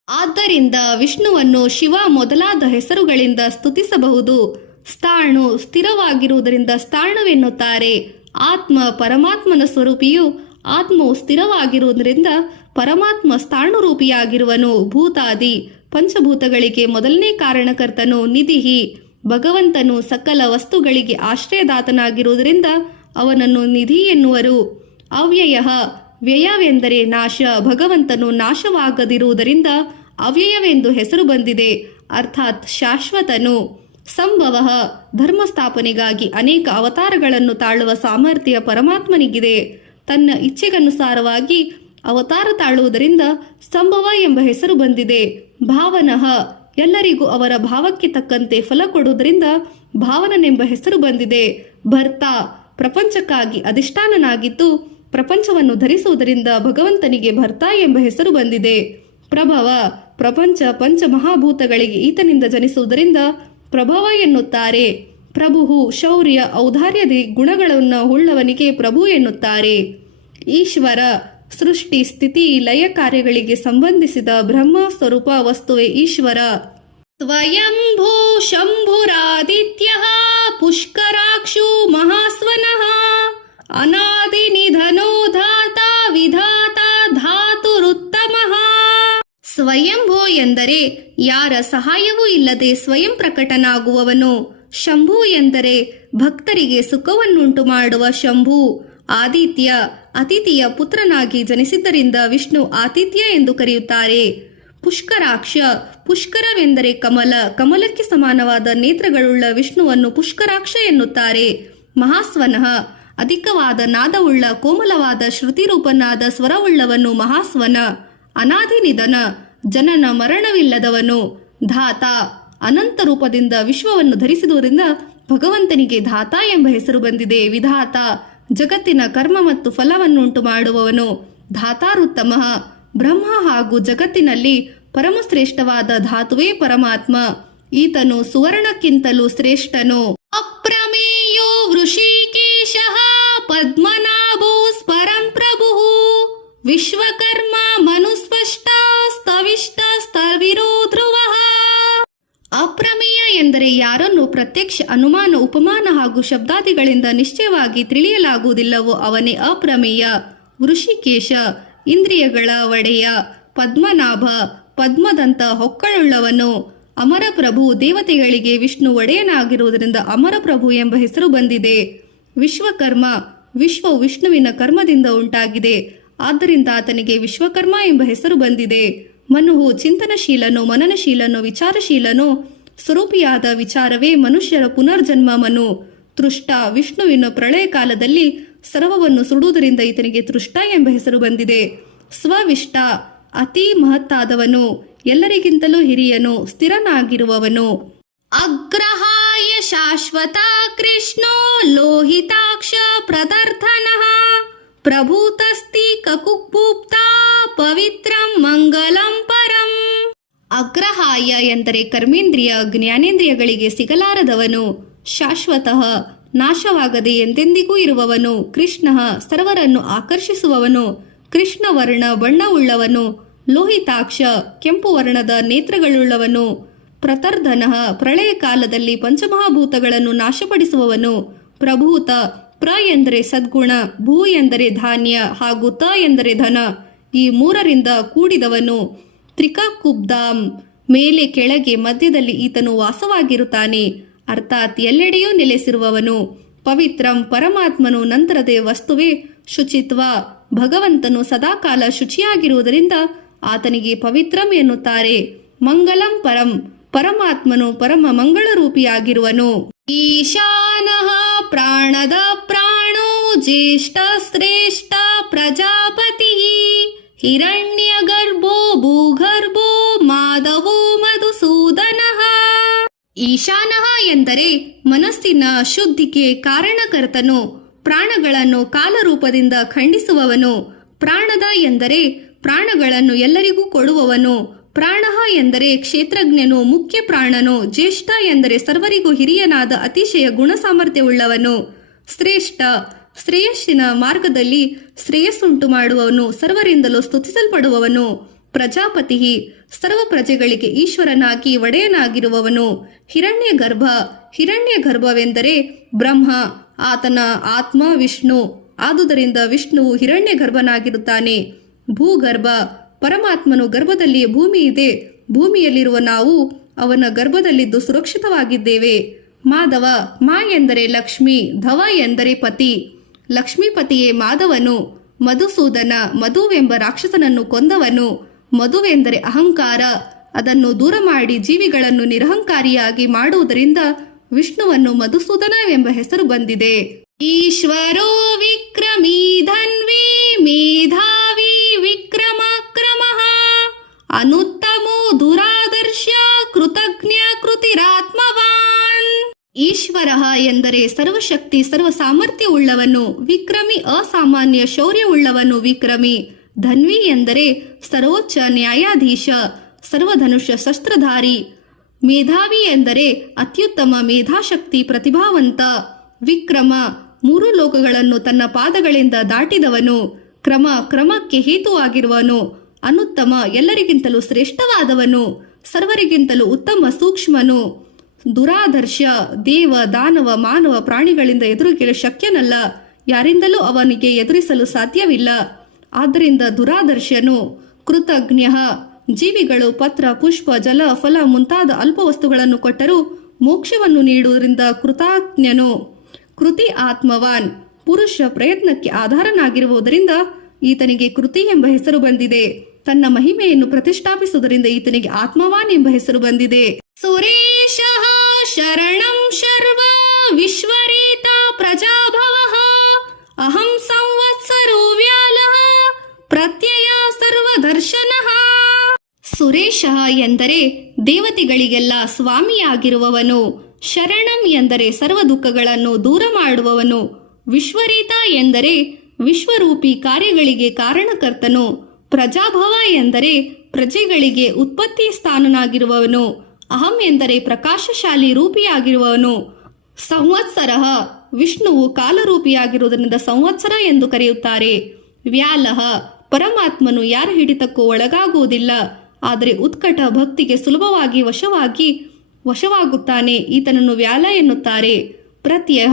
ಆದ್ದರಿಂದ ವಿಷ್ಣುವನ್ನು ಶಿವ ಮೊದಲಾದ ಹೆಸರುಗಳಿಂದ ಸ್ತುತಿಸಬಹುದು. ಸ್ಥಾಣು ಸ್ಥಿರವಾಗಿರುವುದರಿಂದ ಸ್ಥಾಣುವೆನ್ನುತ್ತಾರೆ. ಆತ್ಮ ಪರಮಾತ್ಮನ ಸ್ವರೂಪಿಯು. ಆತ್ಮವು ಸ್ಥಿರವಾಗಿರುವುದರಿಂದ ಪರಮಾತ್ಮ ಸ್ಥಾಣುರೂಪಿಯಾಗಿರುವನು. ಭೂತಾದಿ ಪಂಚಭೂತಗಳಿಗೆ ಮೊದಲನೇ ಕಾರಣಕರ್ತನು. ನಿಧಿಹಿ ಭಗವಂತನು ಸಕಲ ವಸ್ತುಗಳಿಗೆ ಆಶ್ರಯದಾತನಾಗಿರುವುದರಿಂದ ಅವನನ್ನು ನಿಧಿ ಎನ್ನುವರು. ಅವ್ಯಯ ವ್ಯಯವೆಂದರೆ ನಾಶ. ಭಗವಂತನು ನಾಶವಾಗದಿರುವುದರಿಂದ ಅವ್ಯಯವೆಂದು ಹೆಸರು ಬಂದಿದೆ, ಅರ್ಥಾತ್ ಶಾಶ್ವತನು. ಸಂಭವ ಧರ್ಮಸ್ಥಾಪನೆಗಾಗಿ ಅನೇಕ ಅವತಾರಗಳನ್ನು ತಾಳುವ ಸಾಮರ್ಥ್ಯ ಪರಮಾತ್ಮನಿಗಿದೆ. ತನ್ನ ಇಚ್ಛೆಗನುಸಾರವಾಗಿ ಅವತಾರ ತಾಳುವುದರಿಂದ ಸಂಭವ ಎಂಬ ಹೆಸರು ಬಂದಿದೆ. ಭಾವನಃ ಎಲ್ಲರಿಗೂ ಅವರ ಭಾವಕ್ಕೆ ತಕ್ಕಂತೆ ಫಲ ಕೊಡುವುದರಿಂದ ಭಾವನನೆಂಬ ಹೆಸರು ಬಂದಿದೆ. ಭರ್ತ ಪ್ರಪಂಚಕ್ಕಾಗಿ ಅಧಿಷ್ಠಾನನಾಗಿದ್ದು ಪ್ರಪಂಚವನ್ನು ಧರಿಸುವುದರಿಂದ ಭಗವಂತನಿಗೆ ಭರ್ತ ಎಂಬ ಹೆಸರು ಬಂದಿದೆ. ಪ್ರಭವ ಪ್ರಪಂಚ ಪಂಚಮಹಾಭೂತಗಳಿಗೆ ಈತನಿಂದ ಜನಿಸುವುದರಿಂದ ಪ್ರಭವ ಎನ್ನುತ್ತಾರೆ. ಪ್ರಭು ಶೌರ್ಯ ಔದಾರ್ಯದಿ ಗುಣಗಳನ್ನು ಉಳ್ಳವನಿಗೆ ಪ್ರಭು ಎನ್ನುತ್ತಾರೆ. ಈಶ್ವರ ಸೃಷ್ಟಿ ಸ್ಥಿತಿ ಲಯ ಕಾರ್ಯಗಳಿಗೆ ಸಂಬಂಧಿಸಿದ ಬ್ರಹ್ಮ ಸ್ವರೂಪ ವಸ್ತುವೇ ಈಶ್ವರ. ಸ್ವಯಂಭೂ ಶಂಭುರಾದಿತ್ಯಃ ಪುಷ್ಕರಾಕ್ಷು ಮಹಾಸ್ವನಃ ಅನಾದಿ ನಿಧನೋ ಧಾತ ವಿಧಾತ ಧಾತುರುತ್ತಮಃ. ಸ್ವಯಂಭೂ ಎಂದರೆ ಯಾರ ಸಹಾಯವೂ ಇಲ್ಲದೆ ಸ್ವಯಂ ಪ್ರಕಟನಾಗುವವನು. ಶಂಭು ಎಂದರೆ ಭಕ್ತರಿಗೆ ಸುಖವನ್ನುಂಟು ಮಾಡುವ ಶಂಭು. ಆದಿತ್ಯ ಅತಿಥಿಯ ಪುತ್ರನಾಗಿ ಜನಿಸಿದ್ದರಿಂದ ವಿಷ್ಣು ಆತಿಥ್ಯ ಎಂದು ಕರೆಯುತ್ತಾರೆ. ಪುಷ್ಕರಾಕ್ಷ, ಪುಷ್ಕರವೆಂದರೆ ಕಮಲ, ಕಮಲಕ್ಕೆ ಸಮಾನವಾದ ನೇತ್ರಗಳುಳ್ಳ ವಿಷ್ಣುವನ್ನು ಪುಷ್ಕರಾಕ್ಷ ಎನ್ನುತ್ತಾರೆ. ಮಹಾಸ್ವನಃ, ಅಧಿಕವಾದ ನಾದವುಳ್ಳ ಕೋಮಲವಾದ ಶ್ರುತಿರೂಪನಾದ ಸ್ವರವುಳ್ಳವನು ಮಹಾಸ್ವನ. ಅನಾದಿ ನಿಧನ, ಜನನ ಮರಣವಿಲ್ಲದವನು. ಧಾತ, ಅನಂತ ರೂಪದಿಂದ ವಿಶ್ವವನ್ನು ಧರಿಸಿದುದರಿಂದ ಭಗವಂತನಿಗೆ ಧಾತ ಎಂಬ ಹೆಸರು ಬಂದಿದೆ. ವಿಧಾತ, ಜಗತ್ತಿನ ಕರ್ಮ ಮತ್ತು ಫಲವನ್ನುಂಟು ಮಾಡುವವನು. ಧಾತಾರುತ್ತಮ, ಬ್ರಹ್ಮ ಹಾಗೂ ಜಗತ್ತಿನಲ್ಲಿ ಪರಮಶ್ರೇಷ್ಠವಾದ ಧಾತುವೇ ಪರಮಾತ್ಮ. ಈತನು ಸುವರ್ಣಕ್ಕಿಂತಲೂ ಶ್ರೇಷ್ಠನು. ಅಪ್ರಮೇಯೋ ವೃಷಿಕೇಶಃ ಪದ್ಮನಾಭೋ ಸ್ಪರಂ ಪ್ರಭುಃ ವಿಶ್ವಕರ್ಮ ಮನುಸ್ಪಷ್ಟ ಸ್ತವಿಷ್ಟ ಸ್ಥವಿರೋ ಧ್ರುವಃ. ಅಪ್ರಮೇಯ ಎಂದರೆ ಯಾರನ್ನು ಪ್ರತ್ಯಕ್ಷ ಅನುಮಾನ ಉಪಮಾನ ಹಾಗೂ ಶಬ್ದಾದಿಗಳಿಂದ ನಿಶ್ಚಯವಾಗಿ ತಿಳಿಯಲಾಗುವುದಿಲ್ಲವೋ ಅವನೇ ಅಪ್ರಮೇಯ. ವೃಷಿಕೇಶ, ಇಂದ್ರಿಯಗಳ ಒಡೆಯ. ಪದ್ಮನಾಭ, ಪದ್ಮದಂತ ಹೊಕ್ಕಳುಳ್ಳವನು. ಅಮರಪ್ರಭು, ದೇವತೆಗಳಿಗೆ ವಿಷ್ಣು ಒಡೆಯನಾಗಿರುವುದರಿಂದ ಅಮರಪ್ರಭು ಎಂಬ ಹೆಸರು ಬಂದಿದೆ. ವಿಶ್ವಕರ್ಮ, ವಿಶ್ವವು ವಿಷ್ಣುವಿನ ಕರ್ಮದಿಂದ ಉಂಟಾಗಿದೆ, ಆದ್ದರಿಂದ ಆತನಿಗೆ ವಿಶ್ವಕರ್ಮ ಎಂಬ ಹೆಸರು ಬಂದಿದೆ. ಮನುವು ಚಿಂತನಶೀಲನು, ಮನನಶೀಲನು, ವಿಚಾರಶೀಲನು. ಸ್ವರೂಪಿಯಾದ ವಿಚಾರವೇ ಮನುಷ್ಯರ ಪುನರ್ಜನ್ಮ. ಮನು ತೃಷ್ಟ, ವಿಷ್ಣುವಿನ ಪ್ರಳಯ ಕಾಲದಲ್ಲಿ ಸರ್ವವನ್ನು ಸುಡುವುದರಿಂದ ಈತನಿಗೆ ತೃಷ್ಟ ಎಂಬ ಹೆಸರು ಬಂದಿದೆ. ಸ್ವವಿಷ್ಟ, ಅತಿ ಮಹತ್ತಾದವನು, ಎಲ್ಲರಿಗಿಂತಲೂ ಹಿರಿಯನು, ಸ್ಥಿರನಾಗಿರುವವನು. ಅಗ್ರಹಾಯ ಶಾಶ್ವತ ಕೃಷ್ಣೋ ಲೋಹಿತಾಕ್ಷ ಪ್ರದರ್ಧನಃ ಪ್ರಭೂತಸ್ತಿ ಕಕುಕ್ಪೂಪ್ತ ಪವಿತ್ರಂ ಮಂಗಲಂ ಪರಂ. ಅಗ್ರಹಾಯ ಎಂದರೆ ಕರ್ಮೇಂದ್ರಿಯ ಜ್ಞಾನೇಂದ್ರಿಯಗಳಿಗೆ ಸಿಗಲಾರದವನು. ಶಾಶ್ವತಃ, ನಾಶವಾಗದೆ ಎಂದೆಂದಿಗೂ ಇರುವವನು. ಕೃಷ್ಣ, ಸರ್ವರನ್ನು ಆಕರ್ಷಿಸುವವನು. ಕೃಷ್ಣವರ್ಣ ಬಣ್ಣವುಳ್ಳವನು. ಲೋಹಿತಾಕ್ಷ, ಕೆಂಪು ವರ್ಣದ ನೇತ್ರಗಳುಳ್ಳವನು. ಪ್ರತರ್ಧನಃ, ಪ್ರಳಯ ಕಾಲದಲ್ಲಿ ಪಂಚಮಹಾಭೂತಗಳನ್ನು ನಾಶಪಡಿಸುವವನು. ಪ್ರಭೂತ, ಪ್ರ ಎಂದರೆ ಸದ್ಗುಣ, ಭೂ ಎಂದರೆ ಧಾನ್ಯ ಹಾಗೂ ತ ಎಂದರೆ ಧನ, ಈ ಮೂರರಿಂದ ಕೂಡಿದವನು. ತ್ರಿಕಕುಬ್ಧಾಂ, ಮೇಲೆ ಕೆಳಗೆ ಮಧ್ಯದಲ್ಲಿ ಈತನು ವಾಸವಾಗಿರುತ್ತಾನೆ, ಅರ್ಥಾತ್ ಎಲ್ಲೆಡೆಯೂ ನೆಲೆಸಿರುವವನು. ಪವಿತ್ರಂ, ಪರಮಾತ್ಮನು ನಂತರದ ವಸ್ತುವೇ. ಶುಚಿತ್ವ, ಭಗವಂತನು ಸದಾಕಾಲ ಶುಚಿಯಾಗಿರುವುದರಿಂದ ಆತನಿಗೆ ಪವಿತ್ರಂ ಎನ್ನುತ್ತಾರೆ. ಮಂಗಲಂ ಪರಂ, ಪರಮಾತ್ಮನು ಪರಮ ಮಂಗಳರೂಪಿಯಾಗಿರುವನು. ಈಶಾನಃ ಪ್ರಾಣದ ಪ್ರಾಣೋ ಜ್ಯೇಷ್ಠ ಶ್ರೇಷ್ಠ ಪ್ರಜಾಪತಿ ಹಿರಣ್ಯ ಗರ್ಭೋ ಭೂಗರ್ಭೋ ಮಾಧವೋ ಮಧುಸೂದನಃ. ಈಶಾನಃ ಎಂದರೆ ಮನಸ್ಸಿನ ಶುದ್ಧಿಗೆ ಕಾರಣಕರ್ತನು, ಪ್ರಾಣಗಳನ್ನು ಕಾಲರೂಪದಿಂದ ಖಂಡಿಸುವವನು. ಪ್ರಾಣದ ಎಂದರೆ ಪ್ರಾಣಗಳನ್ನು ಎಲ್ಲರಿಗೂ ಕೊಡುವವನು. ಪ್ರಾಣಃ ಎಂದರೆ ಕ್ಷೇತ್ರಜ್ಞನು, ಮುಖ್ಯ ಪ್ರಾಣನು. ಜ್ಯೇಷ್ಠ ಎಂದರೆ ಸರ್ವರಿಗೂ ಹಿರಿಯನಾದ ಅತಿಶಯ ಗುಣ ಸಾಮರ್ಥ್ಯವುಳ್ಳವನು. ಶ್ರೇಷ್ಠ, ಶ್ರೇಯಸ್ಸಿನ ಮಾರ್ಗದಲ್ಲಿ ಶ್ರೇಯಸ್ಸುಂಟು ಮಾಡುವವನು, ಸರ್ವರಿಂದಲೂ ಸ್ತುತಿಸಲ್ಪಡುವವನು. ಪ್ರಜಾಪತಿ, ಸರ್ವ ಪ್ರಜೆಗಳಿಗೆ ಈಶ್ವರನಾಗಿ ಒಡೆಯನಾಗಿರುವವನು. ಹಿರಣ್ಯ ಗರ್ಭ, ಹಿರಣ್ಯ ಗರ್ಭವೆಂದರೆ ಬ್ರಹ್ಮ, ಆತನ ಆತ್ಮ ವಿಷ್ಣು, ಆದುದರಿಂದ ವಿಷ್ಣುವು ಹಿರಣ್ಯ ಗರ್ಭನಾಗಿರುತ್ತಾನೆ. ಭೂಗರ್ಭ, ಪರಮಾತ್ಮನು ಗರ್ಭದಲ್ಲಿ ಭೂಮಿ ಇದೆ, ಭೂಮಿಯಲ್ಲಿರುವ ನಾವು ಅವನ ಗರ್ಭದಲ್ಲಿದ್ದು ಸುರಕ್ಷಿತವಾಗಿದ್ದೇವೆ. ಮಾಧವ, ಮಾ ಎಂದರೆ ಲಕ್ಷ್ಮಿ, ಧವ ಎಂದರೆ ಪತಿ, ಲಕ್ಷ್ಮೀಪತಿಯೇ ಮಾಧವನು. ಮಧುಸೂದನ, ಮಧುವೆಂಬ ರಾಕ್ಷಸನನ್ನು ಕೊಂದವನು. ಮಧುವೆಂದರೆ ಅಹಂಕಾರ, ಅದನ್ನು ದೂರ ಮಾಡಿ ಜೀವಿಗಳನ್ನು ನಿರಹಂಕಾರಿಯಾಗಿ ಮಾಡುವುದರಿಂದ ವಿಷ್ಣುವನ್ನು ಮಧುಸೂದನವೆಂಬ ಹೆಸರು ಬಂದಿದೆ. ಈಶ್ವರೋ ವಿಕ್ರಮೀ ಧನ್ವಿ ಮೇಧಾವಿ ವಿಕ್ರಮಕ್ರಮಃ ಅನುತ್ತಮೋ ದುರಾದರ್ಶ ಕೃತಜ್ಞ ಕೃತಿರಾತ್ಮವಾನ್. ಈಶ್ವರ ಎಂದರೆ ಸರ್ವಶಕ್ತಿ ಸರ್ವ ಸಾಮರ್ಥ್ಯವುಳ್ಳವನು. ವಿಕ್ರಮಿ, ಅಸಾಮಾನ್ಯ ಶೌರ್ಯವುಳ್ಳವನು ವಿಕ್ರಮಿ. ಧನ್ವಿ ಎಂದರೆ ಸರ್ವೋಚ್ಚ ನ್ಯಾಯಾಧೀಶ, ಸರ್ವಧನುಷ ಶಸ್ತ್ರಧಾರಿ. ಮೇಧಾವಿ ಎಂದರೆ ಅತ್ಯುತ್ತಮ ಮೇಧಾಶಕ್ತಿ ಪ್ರತಿಭಾವಂತ. ವಿಕ್ರಮ, ಮೂರು ಲೋಕಗಳನ್ನು ತನ್ನ ಪಾದಗಳಿಂದ ದಾಟಿದವನು. ಕ್ರಮ, ಕ್ರಮಕ್ಕೆ ಹೇತುವಾಗಿರುವನು. ಅನುತ್ತಮ, ಎಲ್ಲರಿಗಿಂತಲೂ ಶ್ರೇಷ್ಠವಾದವನು, ಸರ್ವರಿಗಿಂತಲೂ ಉತ್ತಮ ಸೂಕ್ಷ್ಮನು. ದುರಾದರ್ಶ, ದೇವ ದಾನವ ಮಾನವ ಪ್ರಾಣಿಗಳಿಂದ ಎದುರಿಸಲು ಶಕ್ಯನಲ್ಲ, ಯಾರಿಂದಲೂ ಅವನಿಗೆ ಎದುರಿಸಲು ಸಾಧ್ಯವಿಲ್ಲ, ಆದ್ದರಿಂದ ದುರಾದರ್ಶನು. ಕೃತಜ್ಞ, ಜೀವಿಗಳು ಪತ್ರ ಪುಷ್ಪ ಜಲ ಫಲ ಮುಂತಾದ ಅಲ್ಪ ವಸ್ತುಗಳನ್ನು ಕೊಟ್ಟರೂ ಮೋಕ್ಷವನ್ನು ನೀಡುವುದರಿಂದ ಕೃತಜ್ಞನು. ಕೃತಿ ಆತ್ಮವಾನ್, ಪುರುಷ ಪ್ರಯತ್ನಕ್ಕೆ ಆಧಾರನಾಗಿರುವುದರಿಂದ ಈತನಿಗೆ ಕೃತಿ ಎಂಬ ಹೆಸರು ಬಂದಿದೆ. ತನ್ನ ಮಹಿಮೆಯನ್ನು ಪ್ರತಿಷ್ಠಾಪಿಸುವುದರಿಂದ ಈತನಿಗೆ ಆತ್ಮವಾನ್ ಎಂಬ ಹೆಸರು ಬಂದಿದೆ. ಸುರೇಶಃ ಶರಣಂ ಶರ್ವ ವಿಶ್ವರೀತ ಪ್ರಜಾಭವಃ ಅಹಂ ಸಂವತ್ಸರೋ ವ್ಯಾಲಃ ಪ್ರತ್ಯಯ ಸರ್ವದರ್ಶನಃ. ಸುರೇಶಃ ಎಂದರೆ ದೇವತೆಗಳಿಗೆಲ್ಲ ಸ್ವಾಮಿಯಾಗಿರುವವನು. ಶರಣಂ ಎಂದರೆ ಸರ್ವ ದುಃಖಗಳನ್ನು ದೂರ ಮಾಡುವವನು. ವಿಶ್ವರೀತ ಎಂದರೆ ವಿಶ್ವರೂಪಿ ಕಾರ್ಯಗಳಿಗೆ ಕಾರಣಕರ್ತನು. ಪ್ರಜಾಭವ ಎಂದರೆ ಪ್ರಜೆಗಳಿಗೆ ಉತ್ಪತ್ತಿ ಸ್ಥಾನನಾಗಿರುವವನು. ಅಹಂ ಎಂದರೆ ಪ್ರಕಾಶಶಾಲಿ ರೂಪಿಯಾಗಿರುವವನು. ಸಂವತ್ಸರಃ ವಿಷ್ಣುವು ಕಾಲರೂಪಿಯಾಗಿರುವುದರಿಂದ ಸಂವತ್ಸರ ಎಂದು ಕರೆಯುತ್ತಾರೆ. ವ್ಯಾಲಃ ಪರಮಾತ್ಮನು ಯಾರ ಹಿಡಿತಕ್ಕೂ ಒಳಗಾಗುವುದಿಲ್ಲ, ಆದರೆ ಉತ್ಕಟ ಭಕ್ತಿಗೆ ಸುಲಭವಾಗಿ ವಶವಾಗುತ್ತಾನೆ. ಈತನನ್ನು ವ್ಯಾಲ ಎನ್ನುತ್ತಾರೆ. ಪ್ರತ್ಯಯ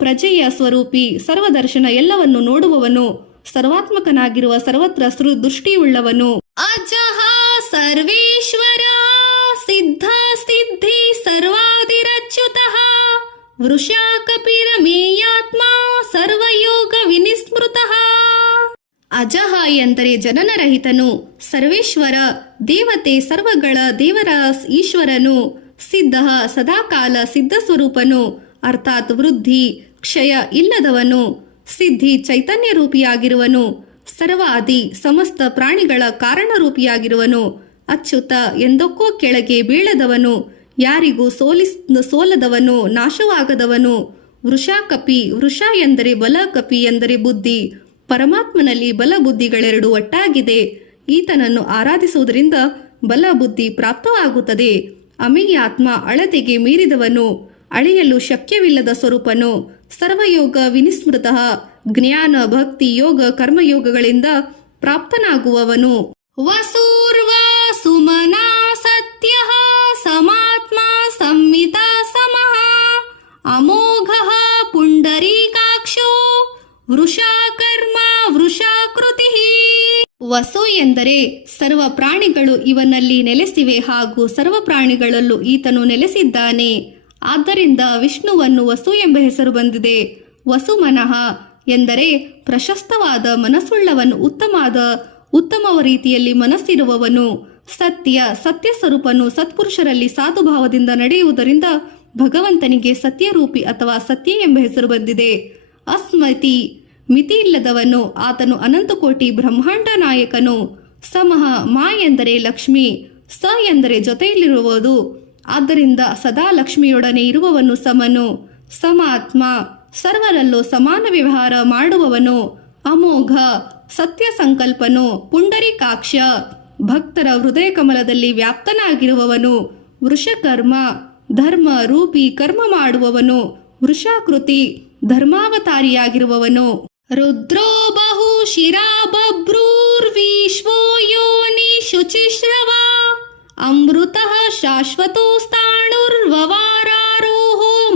ಪ್ರಜೆಯ ಸ್ವರೂಪಿ, ಸರ್ವದರ್ಶನ ಎಲ್ಲವನ್ನು ನೋಡುವವನು, ಸರ್ವಾತ್ಮಕನಾಗಿರುವ ಸರ್ವತ್ರ ದೃಷ್ಟಿಯುಳ್ಳವನು. ಅಜಃ ಸರ್ವೇಶ್ವರ ಸಿದ್ಧ ಸಿದ್ಧಿ ಸರ್ವಾದಿರಚ್ಯುತಃ ವೃಷಾ ಕಪಿರಮೇಯಾತ್ಮ ಸರ್ವಯೋಗ ವಿನಿಸ್ಮೃತಃ. ಅಜಃ ಎಂದರೆ ಜನನರಹಿತನು, ಸರ್ವೇಶ್ವರ ದೇವತೆ ಸರ್ವಗಳ ದೇವರ ಈಶ್ವರನು, ಸಿದ್ಧ ಸದಾಕಾಲ ಸಿದ್ಧ ಸ್ವರೂಪನು ಅರ್ಥಾತ್ ವೃದ್ಧಿ ಕ್ಷಯ ಇಲ್ಲದವನು, ಸಿದ್ಧಿ ಚೈತನ್ಯ ರೂಪಿಯಾಗಿರುವನು, ಸರ್ವಾದಿ ಸಮಸ್ತ ಪ್ರಾಣಿಗಳ ಕಾರಣರೂಪಿಯಾಗಿರುವನು, ಅಚ್ಯುತ ಎಂದಕ್ಕೂ ಕೆಳಗೆ ಬೀಳದವನು, ಯಾರಿಗೂ ಸೋಲದವನು, ನಾಶವಾಗದವನು. ವೃಷಾಕಪಿ ವೃಷ ಎಂದರೆ ಬಲ, ಕಪಿ ಎಂದರೆ ಬುದ್ಧಿ. ಪರಮಾತ್ಮನಲ್ಲಿ ಬಲ ಬುದ್ಧಿಗಳೆರಡು ಒಟ್ಟಾಗಿದೆ. ಈತನನ್ನು ಆರಾಧಿಸುವುದರಿಂದ ಬಲ ಬುದ್ಧಿ ಪ್ರಾಪ್ತವಾಗುತ್ತದೆ. ಅಮೇಯಾತ್ಮ ಅಳತೆಗೆ ಮೀರಿದವನು, ಅಳೆಯಲು ಶಕ್ಯವಿಲ್ಲದ ಸ್ವರೂಪನು, ಸರ್ವಯೋಗ ವಿನಿಸ್ಮೃತಃ ಜ್ಞಾನ ಭಕ್ತಿ ಯೋಗ ಕರ್ಮಯೋಗಗಳಿಂದ ಪ್ರಾಪ್ತನಾಗುವವನು. ವಸೂರ್ವ ಸುಮನಾ ಸತ್ಯ ಸಮಾತ್ಮ ಸಂಮಿತ ಸಮಃ ಅಮೋಘಃ ಪುಂಡರೀಕಾಕ್ಷೋ ವೃಷಾಕರ್ಮ ವೃಷಾಕೃತಿ. ವಸು ಎಂದರೆ ಸರ್ವ ಪ್ರಾಣಿಗಳು ಇವನಲ್ಲಿ ನೆಲೆಸಿವೆ ಹಾಗೂ ಸರ್ವ ಪ್ರಾಣಿಗಳಲ್ಲೂ ಈತನು ನೆಲೆಸಿದ್ದಾನೆ. ಆದ್ದರಿಂದ ವಿಷ್ಣುವನ್ನು ವಸು ಎಂಬ ಹೆಸರು ಬಂದಿದೆ. ವಸುಮನಃ ಎಂದರೆ ಪ್ರಶಸ್ತವಾದ ಮನಸ್ಸುಳ್ಳವನು, ಉತ್ತಮ ರೀತಿಯಲ್ಲಿ ಮನಸ್ಸಿರುವವನು. ಸತ್ಯ ಸ್ವರೂಪನು, ಸತ್ಪುರುಷರಲ್ಲಿ ಸಾಧುಭಾವದಿಂದ ನಡೆಯುವುದರಿಂದ ಭಗವಂತನಿಗೆ ಸತ್ಯರೂಪಿ ಅಥವಾ ಸತ್ಯ ಎಂಬ ಹೆಸರು ಬಂದಿದೆ. ಅಸ್ಮತಿ ಮಿತಿ ಇಲ್ಲದವನು, ಆತನು ಅನಂತಕೋಟಿ ಬ್ರಹ್ಮಾಂಡ ನಾಯಕನು. ಸಮಃ ಮಾ ಎಂದರೆ ಲಕ್ಷ್ಮಿ, ಸ ಎಂದರೆ ಜೊತೆಯಲ್ಲಿರುವುದು, ಆದ್ದರಿಂದ ಸದಾ ಲಕ್ಷ್ಮಿಯೊಡನೆ ಇರುವವನು ಸಮನು. ಸಮಾತ್ಮ ಸರ್ವರಲ್ಲೂ ಸಮಾನ ವ್ಯವಹಾರ ಮಾಡುವವನು. ಅಮೋಘ ಸತ್ಯ ಸಂಕಲ್ಪನು. ಪುಂಡರೀಕಾಕ್ಷ ಭಕ್ತರ ಹೃದಯ ಕಮಲದಲ್ಲಿ ವ್ಯಾಪ್ತನಾಗಿರುವವನು. ವೃಷಕರ್ಮ ಧರ್ಮ ರೂಪಿ ಕರ್ಮ ಮಾಡುವವನು. ವೃಷಾಕೃತಿ ಧರ್ಮಾವತಾರಿಯಾಗಿರುವವನು. ರುದ್ರೋ ಬಹು ಶಿರಾ ಬಭ್ರೂರ್ವಿಶ್ವೋ ಯೋನಿ ಶುಚಿಶ್ರವ ಅಮೃತಃ ಶಾಶ್ವತೋ ಸ್ಥಾಣುರ್ವವಾರಾರೋಹೋ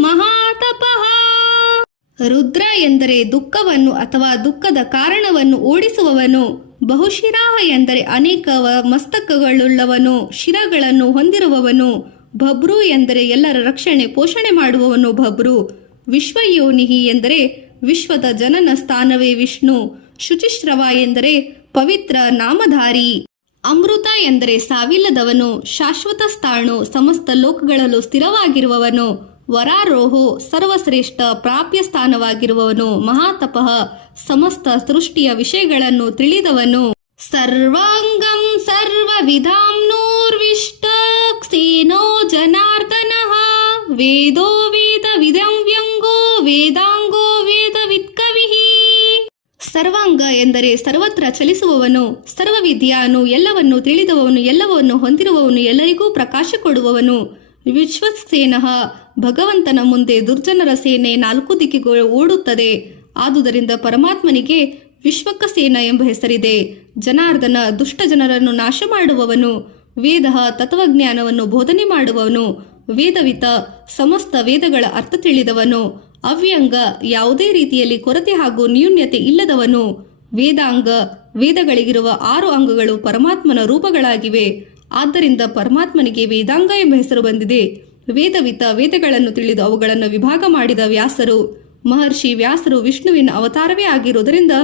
ಮಹಾತಪಃ. ರುದ್ರ ಎಂದರೆ ದುಃಖವನ್ನು ಅಥವಾ ದುಃಖದ ಕಾರಣವನ್ನು ಓಡಿಸುವವನು. ಬಹುಶಿರಾಹ ಎಂದರೆ ಅನೇಕ ಮಸ್ತಕಗಳುಳ್ಳವನು, ಶಿರಗಳನ್ನು ಹೊಂದಿರುವವನು. ಭಬ್ರು ಎಂದರೆ ಎಲ್ಲರ ರಕ್ಷಣೆ ಪೋಷಣೆ ಮಾಡುವವನು ಭಬ್ರು. ವಿಶ್ವಯೋನಿಹಿ ಎಂದರೆ ವಿಶ್ವದ ಜನನ ಸ್ಥಾನವೇ ವಿಷ್ಣು. ಶುಚಿಶ್ರವ ಎಂದರೆ ಪವಿತ್ರ ನಾಮಧಾರಿ. ಅಮೃತ ಎಂದರೆ ಸಾವಿಲ್ಲದವನು, ಶಾಶ್ವತ ಸ್ಥಾಣು, ಸಮಸ್ತ ಲೋಕಗಳಲ್ಲೂ ಸ್ಥಿರವಾಗಿರುವವನು. ವರಾರೋಹೋ ಸರ್ವಶ್ರೇಷ್ಠ ಪ್ರಾಪ್ಯ ಸ್ಥಾನವಾಗಿರುವವನು. ಮಹಾತಪಃ ಸಮಸ್ತ ಸೃಷ್ಟಿಯ ವಿಷಯಗಳನ್ನು ತಿಳಿದವನು. ಸರ್ವಾಂಗಂ ಸರ್ವವಿಧಾಂನೋರ್ವಿಷ್ಟ ಕ್ಷೀಣೋ ಜನಾರ್ದನಃ ವೇದೋ ವೇದ ವಿಧಂ ವ್ಯಂಗೋ ವೇದಾಂಗೋ ವೇದ ವಿತ್ಕವಿಃ. ಸರ್ವಾಂಗ ಎಂದರೆ ಸರ್ವತ್ರ ಚಲಿಸುವವನು, ಸರ್ವವಿದ್ಯಾನು, ಎಲ್ಲವನ್ನು ತಿಳಿದವನು, ಎಲ್ಲವನ್ನು ಹೊಂದಿರುವವನು, ಎಲ್ಲರಿಗೂ ಪ್ರಕಾಶ ಕೊಡುವವನು. ವಿಶ್ವಸೇನಃ ಭಗವಂತನ ಮುಂದೆ ದುರ್ಜನರ ಸೇನೆ 4 ದಿಕ್ಕಿಗೂ ಓಡುತ್ತದೆ. ಆದುದರಿಂದ ಪರಮಾತ್ಮನಿಗೆ ವಿಶ್ವಕಸೇನ ಎಂಬ ಹೆಸರಿದೆ. ಜನಾರ್ದನ ದುಷ್ಟ ಜನರನ್ನು ನಾಶ ಮಾಡುವವನು. ವೇದ ತತ್ವಜ್ಞಾನವನ್ನು ಬೋಧನೆ ಮಾಡುವವನು. ವೇದವಿತ ಸಮಸ್ತ ವೇದಗಳ ಅರ್ಥ ತಿಳಿದವನು. ಅವ್ಯಂಗ ಯಾವುದೇ ರೀತಿಯಲ್ಲಿ ಕೊರತೆ ಹಾಗೂ ನ್ಯೂನ್ಯತೆ ಇಲ್ಲದವನು. ವೇದಾಂಗ ವೇದಗಳಿಗಿರುವ 6 ಅಂಗಗಳು ಪರಮಾತ್ಮನ ರೂಪಗಳಾಗಿವೆ. ಆದ್ದರಿಂದ ಪರಮಾತ್ಮನಿಗೆ ವೇದಾಂಗ ಎಂಬ ಹೆಸರು ಬಂದಿದೆ. ವೇದವಿತ ವೇದಗಳನ್ನು ತಿಳಿದು ಅವುಗಳನ್ನು ವಿಭಾಗ ಮಾಡಿದ ವ್ಯಾಸರು. ಮಹರ್ಷಿ ವ್ಯಾಸರು ವಿಷ್ಣುವಿನ ಅವತಾರವೇ ಆಗಿರುವುದರಿಂದ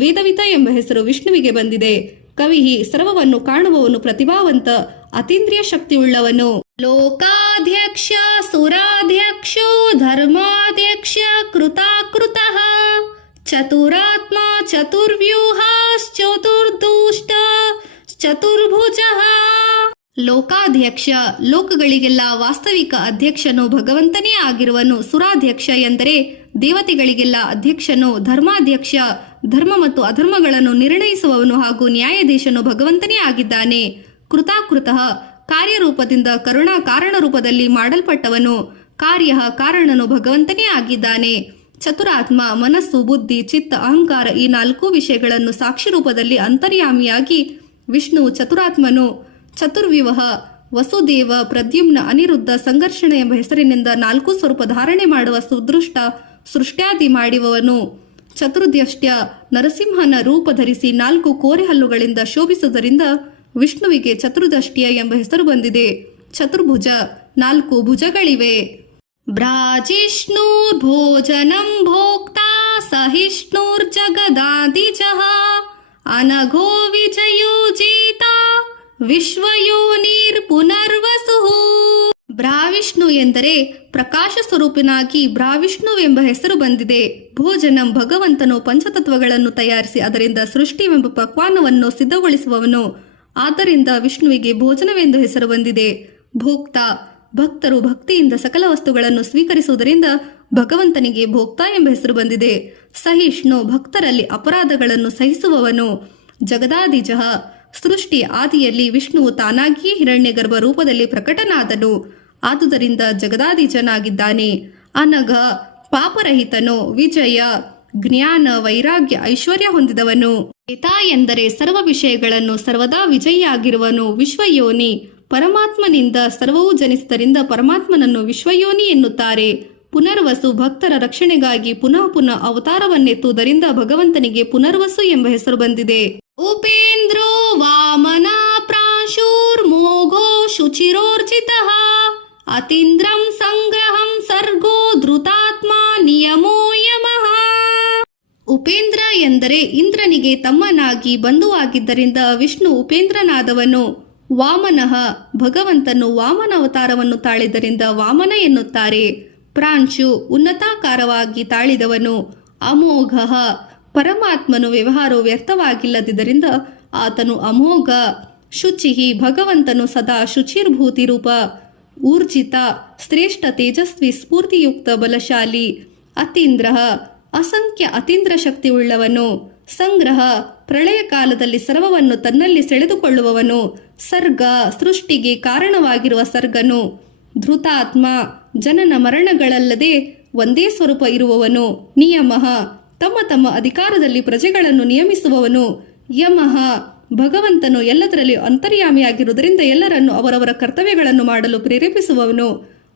ವೇದವಿತ ಎಂಬ ಹೆಸರು ವಿಷ್ಣುವಿಗೆ ಬಂದಿದೆ. ಕವಿಹಿ ಸರ್ವವನ್ನು ಕಾಣುವವನು, ಪ್ರತಿಭಾವಂತ, ಅತೀಂದ್ರಿಯ ಶಕ್ತಿಯುಳ್ಳವನು. ಲೋಕಾಧ್ಯಕ್ಷ ಸುರಾಧ್ಯಕ್ಷೋ ಧರ್ಮಾಧ್ಯಕ್ಷ ಕೃತಾಕೃತಃ ಚತುರಾತ್ಮ ಚತುರ್ವ್ಯೂಹಾಶ್ಚತುರ್ದುಷ್ಟ ಚತುರ್ಭುಜಃ. ಲೋಕಾಧ್ಯಕ್ಷ, ಲೋಕಗಳಿಗೆಲ್ಲ ವಾಸ್ತವಿಕ ಅಧ್ಯಕ್ಷನು ಭಗವಂತನೇ ಆಗಿರುವನು. ಸುರಾಧ್ಯಕ್ಷ ಎಂದರೆ ದೇವತೆಗಳಿಗೆಲ್ಲ ಅಧ್ಯಕ್ಷನು. ಧರ್ಮಾಧ್ಯಕ್ಷ, ಧರ್ಮ ಮತ್ತು ಅಧರ್ಮಗಳನ್ನು ನಿರ್ಣಯಿಸುವವನು ಹಾಗೂ ನ್ಯಾಯಾಧೀಶನು ಭಗವಂತನೇ ಆಗಿದ್ದಾನೆ. ಕೃತಾಕೃತಃ, ಕಾರ್ಯರೂಪದಿಂದ ಕರುಣಾ ಕಾರಣ ರೂಪದಲ್ಲಿ ಮಾಡಲ್ಪಟ್ಟವನು. ಕಾರ್ಯ ಕಾರಣನು ಭಗವಂತನೇ ಆಗಿದ್ದಾನೆ. ಚತುರಾತ್ಮ, ಮನಸ್ಸು, ಬುದ್ಧಿ, ಚಿತ್ತ, ಅಹಂಕಾರ ಈ 4 ವಿಷಯಗಳನ್ನು ಸಾಕ್ಷಿ ರೂಪದಲ್ಲಿ ಅಂತರ್ಯಾಮಿಯಾಗಿ ವಿಷ್ಣುವು ಚತುರಾತ್ಮನು. ಚತುರ್ವ್ಯೂಹ, ವಸುದೇವ, ಪ್ರದ್ಯುಮ್ನ, ಅನಿರುದ್ಧ, ಸಂಘರ್ಷಣ ಎಂಬ ಹೆಸರಿನಿಂದ 4 ಸ್ವರೂಪ ಧಾರಣೆ ಮಾಡುವ ಸುದೃಷ್ಟ ಸೃಷ್ಟ್ಯಾದಿ ಮಾಡುವವನು. ಚತುರ್ದ್ಯಷ್ಟ್ಯ, ನರಸಿಂಹನ ರೂಪ ಧರಿಸಿ 4 ಕೋರೆ ಹಲ್ಲುಗಳಿಂದ ಶೋಭಿಸುವುದರಿಂದ ವಿಷ್ಣುವಿಗೆ ಚತುರ್ದಷ್ಟ್ಯ ಎಂಬ ಹೆಸರು ಬಂದಿದೆ. ಚತುರ್ಭುಜ, 4 ಭುಜಗಳಿವೆ. ಭೋಜನಂ ಭೋಕ್ತಾ ಸಹಿಷ್ಣುರ್ಜಗದಾದಿಜಃ ಅನಘೋ ವಿಜಯೋಜೇತ ವಿಶ್ವಯೋನಿರ್ ಪುನರ್ವಸುಃ. ಬ್ರಾವಿಷ್ಣು ಎಂದರೆ ಪ್ರಕಾಶ ಸ್ವರೂಪನಾಗಿ ಬ್ರಾವಿಷ್ಣುವೆಂಬ ಹೆಸರು ಬಂದಿದೆ. ಭೋಜನಂ, ಭಗವಂತನು ಪಂಚತತ್ವಗಳನ್ನು ತಯಾರಿಸಿ ಅದರಿಂದ ಸೃಷ್ಟಿವೆಂಬ ಪಕ್ವಾನವನ್ನು ಸಿದ್ಧಗೊಳಿಸುವವನು. ಆದ್ದರಿಂದ ವಿಷ್ಣುವಿಗೆ ಭೋಜನವೆಂದು ಹೆಸರು ಬಂದಿದೆ. ಭೋಕ್ತ, ಭಕ್ತರು ಭಕ್ತಿಯಿಂದ ಸಕಲ ವಸ್ತುಗಳನ್ನು ಸ್ವೀಕರಿಸುವುದರಿಂದ ಭಗವಂತನಿಗೆ ಭೋಕ್ತ ಎಂಬ ಹೆಸರು ಬಂದಿದೆ. ಸಹಿಷ್ಣು, ಭಕ್ತರಲ್ಲಿ ಅಪರಾಧಗಳನ್ನು ಸಹಿಸುವವನು. ಜಗದಾದಿಜಃ, ಸೃಷ್ಟಿ ಆದಿಯಲ್ಲಿ ವಿಷ್ಣುವು ತಾನಾಗಿಯೇ ಹಿರಣ್ಯಗರ್ಭ ರೂಪದಲ್ಲಿ ಪ್ರಕಟನಾದನು. ಆದುದರಿಂದ ಜಗದಾದಿಜನಾಗಿದ್ದಾನೆ. ಅನಘ, ಪಾಪರಹಿತನು. ವಿಜಯ, ಜ್ಞಾನ, ವೈರಾಗ್ಯ, ಐಶ್ವರ್ಯ ಹೊಂದಿದವನು. ಏತ ಎಂದರೆ ಸರ್ವ ವಿಷಯಗಳನ್ನು ಸರ್ವದಾ ವಿಜಯಿಯಾಗಿರುವನು. ವಿಶ್ವಯೋನಿ, ಪರಮಾತ್ಮನಿಂದ ಸರ್ವವೂ ಜನಿಸಿದ್ದರಿಂದ ಪರಮಾತ್ಮನನ್ನು ವಿಶ್ವಯೋನಿ ಎನ್ನುತ್ತಾರೆ. ಪುನರ್ವಸು, ಭಕ್ತರ ರಕ್ಷಣೆಗಾಗಿ ಪುನಃ ಪುನಃ ಅವತಾರವನ್ನೆತ್ತುವುದರಿಂದ ಭಗವಂತನಿಗೆ ಪುನರ್ವಸು ಎಂಬ ಹೆಸರು ಬಂದಿದೆ. ಉಪೇಂದ್ರೋ ವಾಮನ ಪ್ರಾಂಶುರ್ಮೋಘೋ ಶುಚಿರೋರ್ಜಿತಃ ಅತೀಂದ್ರಂ ಸಂಗ್ರಹಂ ಸರ್ಗೋ ಧೃತಾತ್ಮ ನಿಯಮೋ ಯಮಃ. ಉಪೇಂದ್ರ ಎಂದರೆ ಇಂದ್ರನಿಗೆ ತಮ್ಮನಾಗಿ ಬಂಧುವಾಗಿದ್ದರಿಂದ ವಿಷ್ಣು ಉಪೇಂದ್ರನಾದವನು. ವಾಮನಃ, ಭಗವಂತನು ವಾಮನ ಅವತಾರವನ್ನು ತಾಳಿದ್ದರಿಂದ ವಾಮನ ಎನ್ನುತ್ತಾರೆ. ಪ್ರಾಂಶು, ಉನ್ನತಾಕಾರವಾಗಿ ತಾಳಿದವನು. ಅಮೋಘಃ, ಪರಮಾತ್ಮನು ವ್ಯವಹಾರವು ವ್ಯರ್ಥವಾಗಿಲ್ಲದಿದ್ದರಿಂದ ಆತನು ಅಮೋಘ. ಶುಚಿಹಿ, ಭಗವಂತನು ಸದಾ ಶುಚಿರ್ಭೂತಿ ರೂಪ. ಊರ್ಜಿತ, ಶ್ರೇಷ್ಠ, ತೇಜಸ್ವಿ, ಸ್ಫೂರ್ತಿಯುಕ್ತ, ಬಲಶಾಲಿ. ಅತೀಂದ್ರ, ಅಸಂಖ್ಯ ಅತೀಂದ್ರ ಶಕ್ತಿಯುಳ್ಳವನು. ಸಂಗ್ರಹ, ಪ್ರಳಯ ಕಾಲದಲ್ಲಿ ಸರ್ವವನ್ನು ತನ್ನಲ್ಲಿ ಸೆಳೆದುಕೊಳ್ಳುವವನು. ಸರ್ಗ, ಸೃಷ್ಟಿಗೆ ಕಾರಣವಾಗಿರುವ ಸರ್ಗನು. ಧೃತಾತ್ಮ, ಜನನ ಮರಣಗಳಲ್ಲದೆ ಒಂದೇ ಸ್ವರೂಪ ಇರುವವನು. ನಿಯಮಃ, ತಮ್ಮ ತಮ್ಮ ಅಧಿಕಾರದಲ್ಲಿ ಪ್ರಜೆಗಳನ್ನು ನಿಯಮಿಸುವವನು. ಯಮಃ, ಭಗವಂತನು ಎಲ್ಲದರಲ್ಲಿ ಅಂತರ್ಯಾಮಿಯಾಗಿರುವುದರಿಂದ ಎಲ್ಲರನ್ನು ಅವರವರ ಕರ್ತವ್ಯಗಳನ್ನು ಮಾಡಲು ಪ್ರೇರೇಪಿಸುವವನು.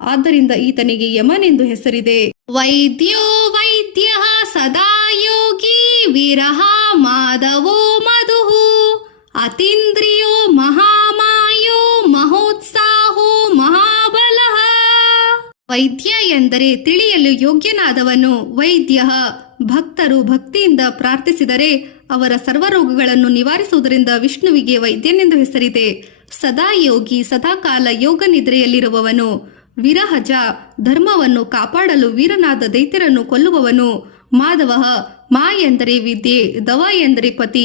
ಆದ್ದರಿಂದ ಈತನಿಗೆ ಯಮನೆಂದು ಹೆಸರಿದೆ. ವೈದ್ಯೋ ವೈದ್ಯ ಸದಾ ಯೋಗಿ ವಿರಹ ಮಾಧವೋ ಮಧುಃ ಅತೀಂದ್ರಿಯೋ ಮಹಾಮಾಯೋ ಮಹೋತ್ಸಾಹೋ ಮಹಾಬಲಃ. ವೈದ್ಯ ಎಂದರೆ ತಿಳಿಯಲು ಯೋಗ್ಯನಾದವನು. ವೈದ್ಯ, ಭಕ್ತರು ಭಕ್ತಿಯಿಂದ ಪ್ರಾರ್ಥಿಸಿದರೆ ಅವರ ಸರ್ವರೋಗಗಳನ್ನು ನಿವಾರಿಸುವುದರಿಂದ ವಿಷ್ಣುವಿಗೆ ವೈದ್ಯನೆಂದು ಹೆಸರಿದೆ. ಸದಾ ಯೋಗಿ, ಸದಾಕಾಲ ಯೋಗ ನಿದ್ರೆಯಲ್ಲಿರುವವನು. ವಿರಹಜ, ಧರ್ಮವನ್ನು ಕಾಪಾಡಲು ವೀರನಾದ ದೈತ್ಯರನ್ನು ಕೊಲ್ಲುವವನು. ಮಾಧವ, ಮಾ ಎಂದರೆ ವಿದ್ಯೆ, ದವ ಎಂದರೆ ಪತಿ,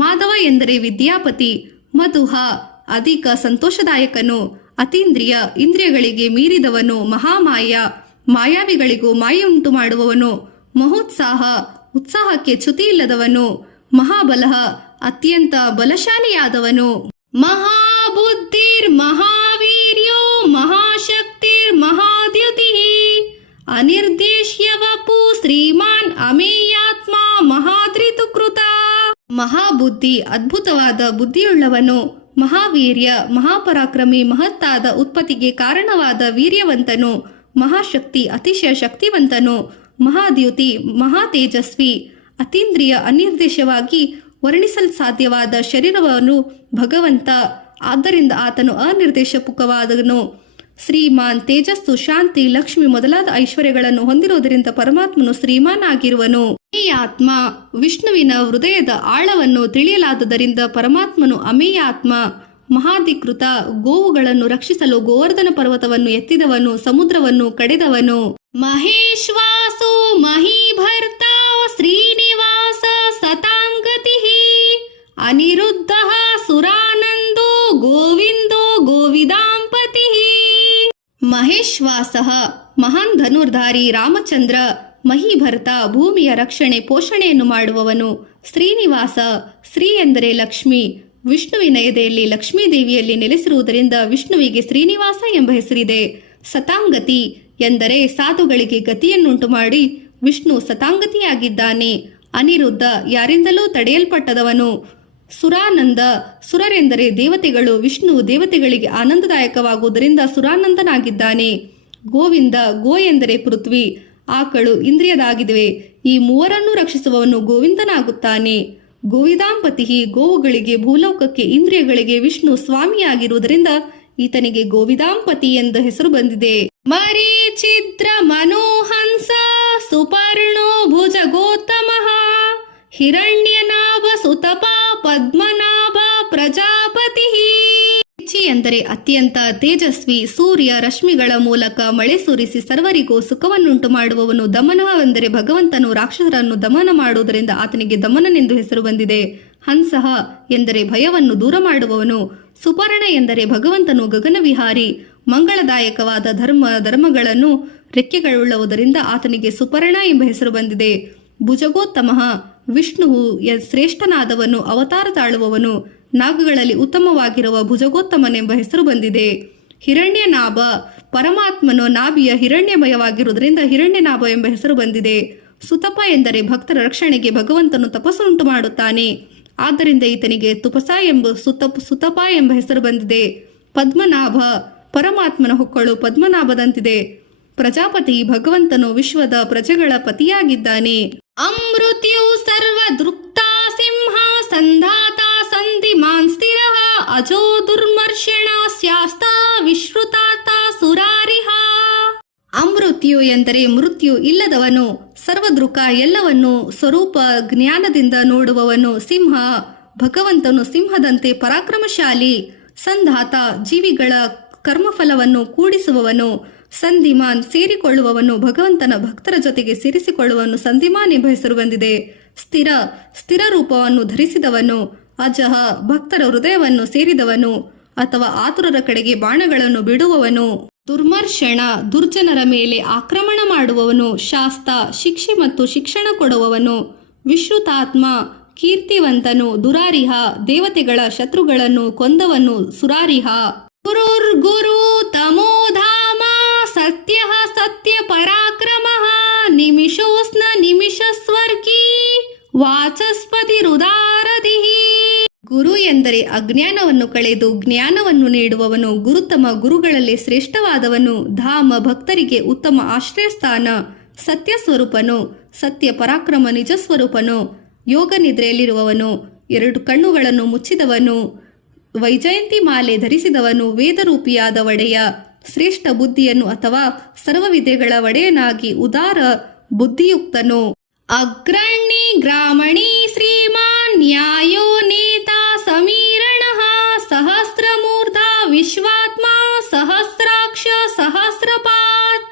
ಮಾಧವ ಎಂದರೆ ವಿದ್ಯಾಪತಿ. ಮಧುಹ, ಅಧಿಕ ಸಂತೋಷದಾಯಕನು. ಅತೀಂದ್ರಿಯ, ಇಂದ್ರಿಯಗಳಿಗೆ ಮೀರಿದವನು. ಮಹಾಮಾಯ, ಮಾಯಾವಿಗಳಿಗೂ ಮಾಯೆಯುಂಟು ಮಾಡುವವನು. ಮಹೋತ್ಸಾಹ, ಉತ್ಸಾಹಕ್ಕೆ ಚ್ಯುತಿಯಿಲ್ಲದವನು. ಮಹಾಬಲಃ, ಅತ್ಯಂತ ಬಲಶಾಲಿಯಾದವನು. ಮಹಾಬುದ್ಧಿರ್ ಮಹಾವೀರ್ಯೋ ಮಹಾಶಕ್ತಿರ್ ಮಹಾದ್ಯುತಿ ಅನಿರ್ದೇಶ್ಯ ವಪು ಶ್ರೀಮಾನ್ ಅಮೇಯಾತ್ಮ ಮಹಾದ್ರಿತುಕೃತ. ಮಹಾಬುದ್ಧಿ, ಅದ್ಭುತವಾದ ಬುದ್ಧಿಯುಳ್ಳವನು. ಮಹಾವೀರ್ಯ, ಮಹಾಪರಾಕ್ರಮಿ, ಮಹತ್ತಾದ ಉತ್ಪತ್ತಿಗೆ ಕಾರಣವಾದ ವೀರ್ಯವಂತನು. ಮಹಾಶಕ್ತಿ, ಅತಿಶಯ ಶಕ್ತಿವಂತನು. ಮಹಾದ್ಯುತಿ, ಮಹಾ ತೇಜಸ್ವಿ. ಅತೀಂದ್ರಿಯ, ಅನಿರ್ದೇಶವಾಗಿ ವರ್ಣಿಸಲು ಸಾಧ್ಯವಾದ ಶರೀರವನು ಭಗವಂತ. ಆದ್ದರಿಂದ ಆತನು ಅನಿರ್ದೇಶಪುಕವಾದನು. ಶ್ರೀಮಾನ್ ತೇಜಸ್ಸು, ಶಾಂತಿ, ಲಕ್ಷ್ಮಿ ಮೊದಲಾದ ಐಶ್ವರ್ಯಗಳನ್ನು ಹೊಂದಿರುವುದರಿಂದ ಪರಮಾತ್ಮನು ಶ್ರೀಮಾನ್ ಆಗಿರುವನು. ಅಮೇಯಾತ್ಮ, ವಿಷ್ಣುವಿನ ಹೃದಯದ ಆಳವನ್ನು ತಿಳಿಯಲಾದುದರಿಂದ ಪರಮಾತ್ಮನು ಅಮೇಯಾತ್ಮ. ಮಹಾಧಿಕೃತ, ಗೋವುಗಳನ್ನು ರಕ್ಷಿಸಲು ಗೋವರ್ಧನ ಪರ್ವತವನ್ನು ಎತ್ತಿದವನು, ಸಮುದ್ರವನ್ನು ಕಡೆದವನು. ಮಹೇಶ್ವಾಸೋ ಮಹೀಭರ್ತ ಶ್ರೀನಿವಾಸ ಸತಾಂಗತಿಃ ಅನಿರುದ್ಧ ಸುರಾನಂದೋ ಗೋವಿಂದೋ ಗೋವಿದಾಂಪತಿಃ. ಮಹೇಶ್ವಾಸಃ ಮಹಾನ್ ಧನುರ್ಧಾರಿ ರಾಮಚಂದ್ರ. ಮಹೀಭರ್ತ ಭೂಮಿಯ ರಕ್ಷಣೆ ಪೋಷಣೆಯನ್ನು ಮಾಡುವವನು. ಶ್ರೀನಿವಾಸ, ಶ್ರೀ ಎಂದರೆ ಲಕ್ಷ್ಮಿ. ವಿಷ್ಣುವಿನ ಎದೆಯಲ್ಲಿ ಲಕ್ಷ್ಮೀದೇವಿಯಲ್ಲಿ ನೆಲೆಸಿರುವುದರಿಂದ ವಿಷ್ಣುವಿಗೆ ಶ್ರೀನಿವಾಸ ಎಂಬ ಹೆಸರಿದೆ. ಸತಾಂಗತಿ ಎಂದರೆ ಸಾಧುಗಳಿಗೆ ಗತಿಯನ್ನುಂಟು ಮಾಡಿ ವಿಷ್ಣು ಸತಾಂಗತಿಯಾಗಿದ್ದಾನೆ. ಅನಿರುದ್ಧ, ಯಾರಿಂದಲೂ ತಡೆಯಲ್ಪಟ್ಟದವನು. ಸುರಾನಂದ, ಸುರರೆಂದರೆ ದೇವತೆಗಳು. ವಿಷ್ಣು ದೇವತೆಗಳಿಗೆ ಆನಂದದಾಯಕವಾಗುವುದರಿಂದ ಸುರಾನಂದನಾಗಿದ್ದಾನೆ. ಗೋವಿಂದ, ಗೋ ಎಂದರೆ ಪೃಥ್ವಿ, ಆಕಳು, ಇಂದ್ರಿಯದಾಗಿವೆ. ಈ ಮೂವರನ್ನು ರಕ್ಷಿಸುವವನು ಗೋವಿಂದನಾಗುತ್ತಾನೆ. ಗೋವಿದಾಂಪತಿ, ಗೋವುಗಳಿಗೆ, ಭೂಲೋಕಕ್ಕೆ, ಇಂದ್ರಿಯಗಳಿಗೆ ವಿಷ್ಣು ಸ್ವಾಮಿಯಾಗಿರುವುದರಿಂದ ಈತನಿಗೆ ಗೋವಿದಾಂಪತಿ ಎಂದು ಹೆಸರು ಬಂದಿದೆ. ಮರೀಚಿದ್ರ ಮನೋಹಂಸ ಸುಪರ್ಣೋ ಭುಜಗೋತ್ತಮಃ ಹಿರಣ್ಯನಾಭ ಸುತಪ ಪದ್ಮನಾಭ ಪ್ರಜಾಪತಿ. ಎಂದರೆ ಅತ್ಯಂತ ತೇಜಸ್ವಿ. ಸೂರ್ಯ ರಶ್ಮಿಗಳ ಮೂಲಕ ಮಳೆ ಸುರಿಸಿ ಸರ್ವರಿಗೂ ಸುಖವನ್ನುಂಟು ಮಾಡುವವನು. ದಮನ ಎಂದರೆ ಭಗವಂತನು ರಾಕ್ಷಸರನ್ನು ದಮನ ಮಾಡುವುದರಿಂದ ಆತನಿಗೆ ದಮನನೆಂದು ಹೆಸರು ಬಂದಿದೆ. ಹಂಸಃ ಎಂದರೆ ಭಯವನ್ನು ದೂರ ಮಾಡುವವನು. ಸುಪರ್ಣ ಎಂದರೆ ಭಗವಂತನು ಗಗನವಿಹಾರಿ. ಮಂಗಳದಾಯಕವಾದ ಧರ್ಮಗಳನ್ನು ರೆಕ್ಕೆಗಳುಳ್ಳವುದರಿಂದ ಆತನಿಗೆ ಸುಪರ್ಣ ಎಂಬ ಹೆಸರು ಬಂದಿದೆ. ಭುಜಗೋತ್ತಮಃ, ವಿಷ್ಣುವು ಶ್ರೇಷ್ಠನಾದವನು, ಅವತಾರ ತಾಳುವವನು. ನಾಗಗಳಲ್ಲಿ ಉತ್ತಮವಾಗಿರುವ ಭುಜಗೋತ್ತಮನೆಂಬ ಹೆಸರು ಬಂದಿದೆ. ಹಿರಣ್ಯನಾಭ, ಪರಮಾತ್ಮನು ನಾಭಿಯ ಹಿರಣ್ಯಮಯವಾಗಿರುವುದರಿಂದ ಹಿರಣ್ಯನಾಭ ಎಂಬ ಹೆಸರು ಬಂದಿದೆ. ಸುತಪ ಎಂದರೆ ಭಕ್ತರ ರಕ್ಷಣೆಗೆ ಭಗವಂತನು ತಪಸ್ಸುಂಟು ಮಾಡುತ್ತಾನೆ. ಆದ್ದರಿಂದ ಈತನಿಗೆ ಸುತಪ ಎಂಬ ಹೆಸರು ಬಂದಿದೆ. ಪದ್ಮನಾಭ, ಪರಮಾತ್ಮನ ಹೊಕ್ಕಳು ಪದ್ಮನಾಭದಂತಿದೆ. ಪ್ರಜಾಪತಿ, ಭಗವಂತನು ವಿಶ್ವದ ಪ್ರಜೆಗಳ ಪತಿಯಾಗಿದ್ದಾನೆ. ಅಮೃತ್ಯು ಸರ್ವ ದೃಕ್ತಾ ಸಿಂಹ ಸಂಧಾತ ಸಂಧಿಮಾನ್ ಸ್ಥಿರ ಅಜೋ ದುರ್ಮರ್ಷಣ ಸ್ಯಾಸ್ತ ವಿಶ್ರುತಾತ ಸುರಾರಿಹ. ಅಮೃತ್ಯು ಎಂದರೆ ಮೃತ್ಯು ಇಲ್ಲದವನು. ಸರ್ವದೃಕ, ಎಲ್ಲವನ್ನು ಸ್ವರೂಪ ಜ್ಞಾನದಿಂದ ನೋಡುವವನು. ಸಿಂಹ, ಭಗವಂತನು ಸಿಂಹದಂತೆ ಪರಾಕ್ರಮಶಾಲಿ. ಸಂಧಾತ, ಜೀವಿಗಳ ಕರ್ಮಫಲವನ್ನು ಕೂಡಿಸುವವನು. ಸಂಧಿಮಾನ್, ಸೇರಿಕೊಳ್ಳುವವನು. ಭಗವಂತನ ಭಕ್ತರ ಜೊತೆಗೆ ಸೇರಿಸಿಕೊಳ್ಳುವವನು ಸಂಧಿಮಾನ್ ಎಂಬ ಹೆಸರು ಬಂದಿದೆ. ಸ್ಥಿರ, ಸ್ಥಿರ ರೂಪವನ್ನು ಧರಿಸಿದವನು. ಅಜಹ, ಭಕ್ತರ ಹೃದಯವನ್ನು ಸೇರಿದವನು ಅಥವಾ ಆತುರರ ಕಡೆಗೆ ಬಾಣಗಳನ್ನು ಬಿಡುವವನು. ದುರ್ಮರ್ಷಣ, ದುರ್ಜನರ ಮೇಲೆ ಆಕ್ರಮಣ ಮಾಡುವವನು. ಶಾಸ್ತ, ಶಿಕ್ಷೆ ಮತ್ತು ಶಿಕ್ಷಣ ಕೊಡುವವನು. ವಿಶ್ರುತಾತ್ಮ, ಕೀರ್ತಿವಂತನು. ದುರಾರಿಹ, ದೇವತೆಗಳ ಶತ್ರುಗಳನ್ನು ಕೊಂದವನು. ಸುರಾರಿಹ. ಗುರುರ್ಗುರು ತಮೋಧಾಮ ಸತ್ಯ ಸತ್ಯ ಪರಾಕ್ರಮಃ ನಿಮಿಷೋಸ್ನ ನಿಮಿಷಸ್ವರ್ಗೀ ವಾಚಸ್ಪತಿ ರುದಾರದಿಃ. ಗುರು ಎಂದರೆ ಅಜ್ಞಾನವನ್ನು ಕಳೆದು ಜ್ಞಾನವನ್ನು ನೀಡುವವನು. ಗುರುತಮ, ಗುರುಗಳಲ್ಲಿ ಶ್ರೇಷ್ಠವಾದವನು. ಧಾಮ, ಭಕ್ತರಿಗೆ ಉತ್ತಮ ಆಶ್ರಯಸ್ಥಾನ. ಸತ್ಯ ಸ್ವರೂಪನು, ಸತ್ಯ ಪರಾಕ್ರಮ ನಿಜ ಸ್ವರೂಪನು. ಯೋಗ ನಿದ್ರೆಯಲ್ಲಿರುವವನು. 2 ಕಣ್ಣುಗಳನ್ನು ಮುಚ್ಚಿದವನು. ವೈಜಯಂತಿ ಮಾಲೆ ಧರಿಸಿದವನು. ವೇದರೂಪಿಯಾದ ಒಡೆಯ. ಶ್ರೇಷ್ಠ ಬುದ್ಧಿಯನ್ನು ಅಥವಾ ಸರ್ವವಿದ್ಯೆಗಳ ಒಡೆಯನಾಗಿ ಉದಾರ ಬುದ್ಧಿಯುಕ್ತನು. ಅಗ್ರಣಿ ಗ್ರಾಮಣಿ ಶ್ರೀಮಾನ್ ನ್ಯಾಯೋ ನೇತಾ ಸಮೀರಣಃ ಸಹಸ್ರಮೂರ್ಧ ವಿಶ್ವಾತ್ಮ ಸಹಸ್ರಾಕ್ಷ ಸಹಸ್ರಪಾತ್.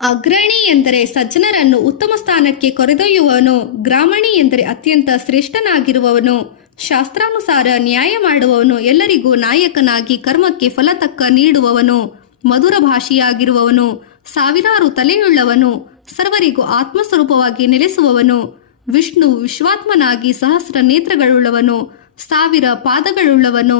ಅಗ್ರಣಿ ಎಂದರೆ ಸಜ್ಜನರನ್ನು ಉತ್ತಮ ಸ್ಥಾನಕ್ಕೆ ಕರೆದೊಯ್ಯುವವನು. ಗ್ರಾಮಣಿ ಎಂದರೆ ಅತ್ಯಂತ ಶ್ರೇಷ್ಠನಾಗಿರುವವನು. ಶಾಸ್ತ್ರಾನುಸಾರ ನ್ಯಾಯ ಮಾಡುವವನು. ಎಲ್ಲರಿಗೂ ನಾಯಕನಾಗಿ ಕರ್ಮಕ್ಕೆ ಫಲ ತಕ್ಕ ನೀಡುವವನು. ಮಧುರ ಭಾಷಿಯಾಗಿರುವವನು. ಸಾವಿರಾರು ತಲೆಯುಳ್ಳವನು. ಸರ್ವರಿಗೂ ಆತ್ಮಸ್ವರೂಪವಾಗಿ ನೆಲೆಸುವವನು. ವಿಷ್ಣು ವಿಶ್ವಾತ್ಮನಾಗಿ ಸಹಸ್ರ ನೇತ್ರಗಳುಳ್ಳವನು. 1000 ಪಾದಗಳುಳ್ಳವನು.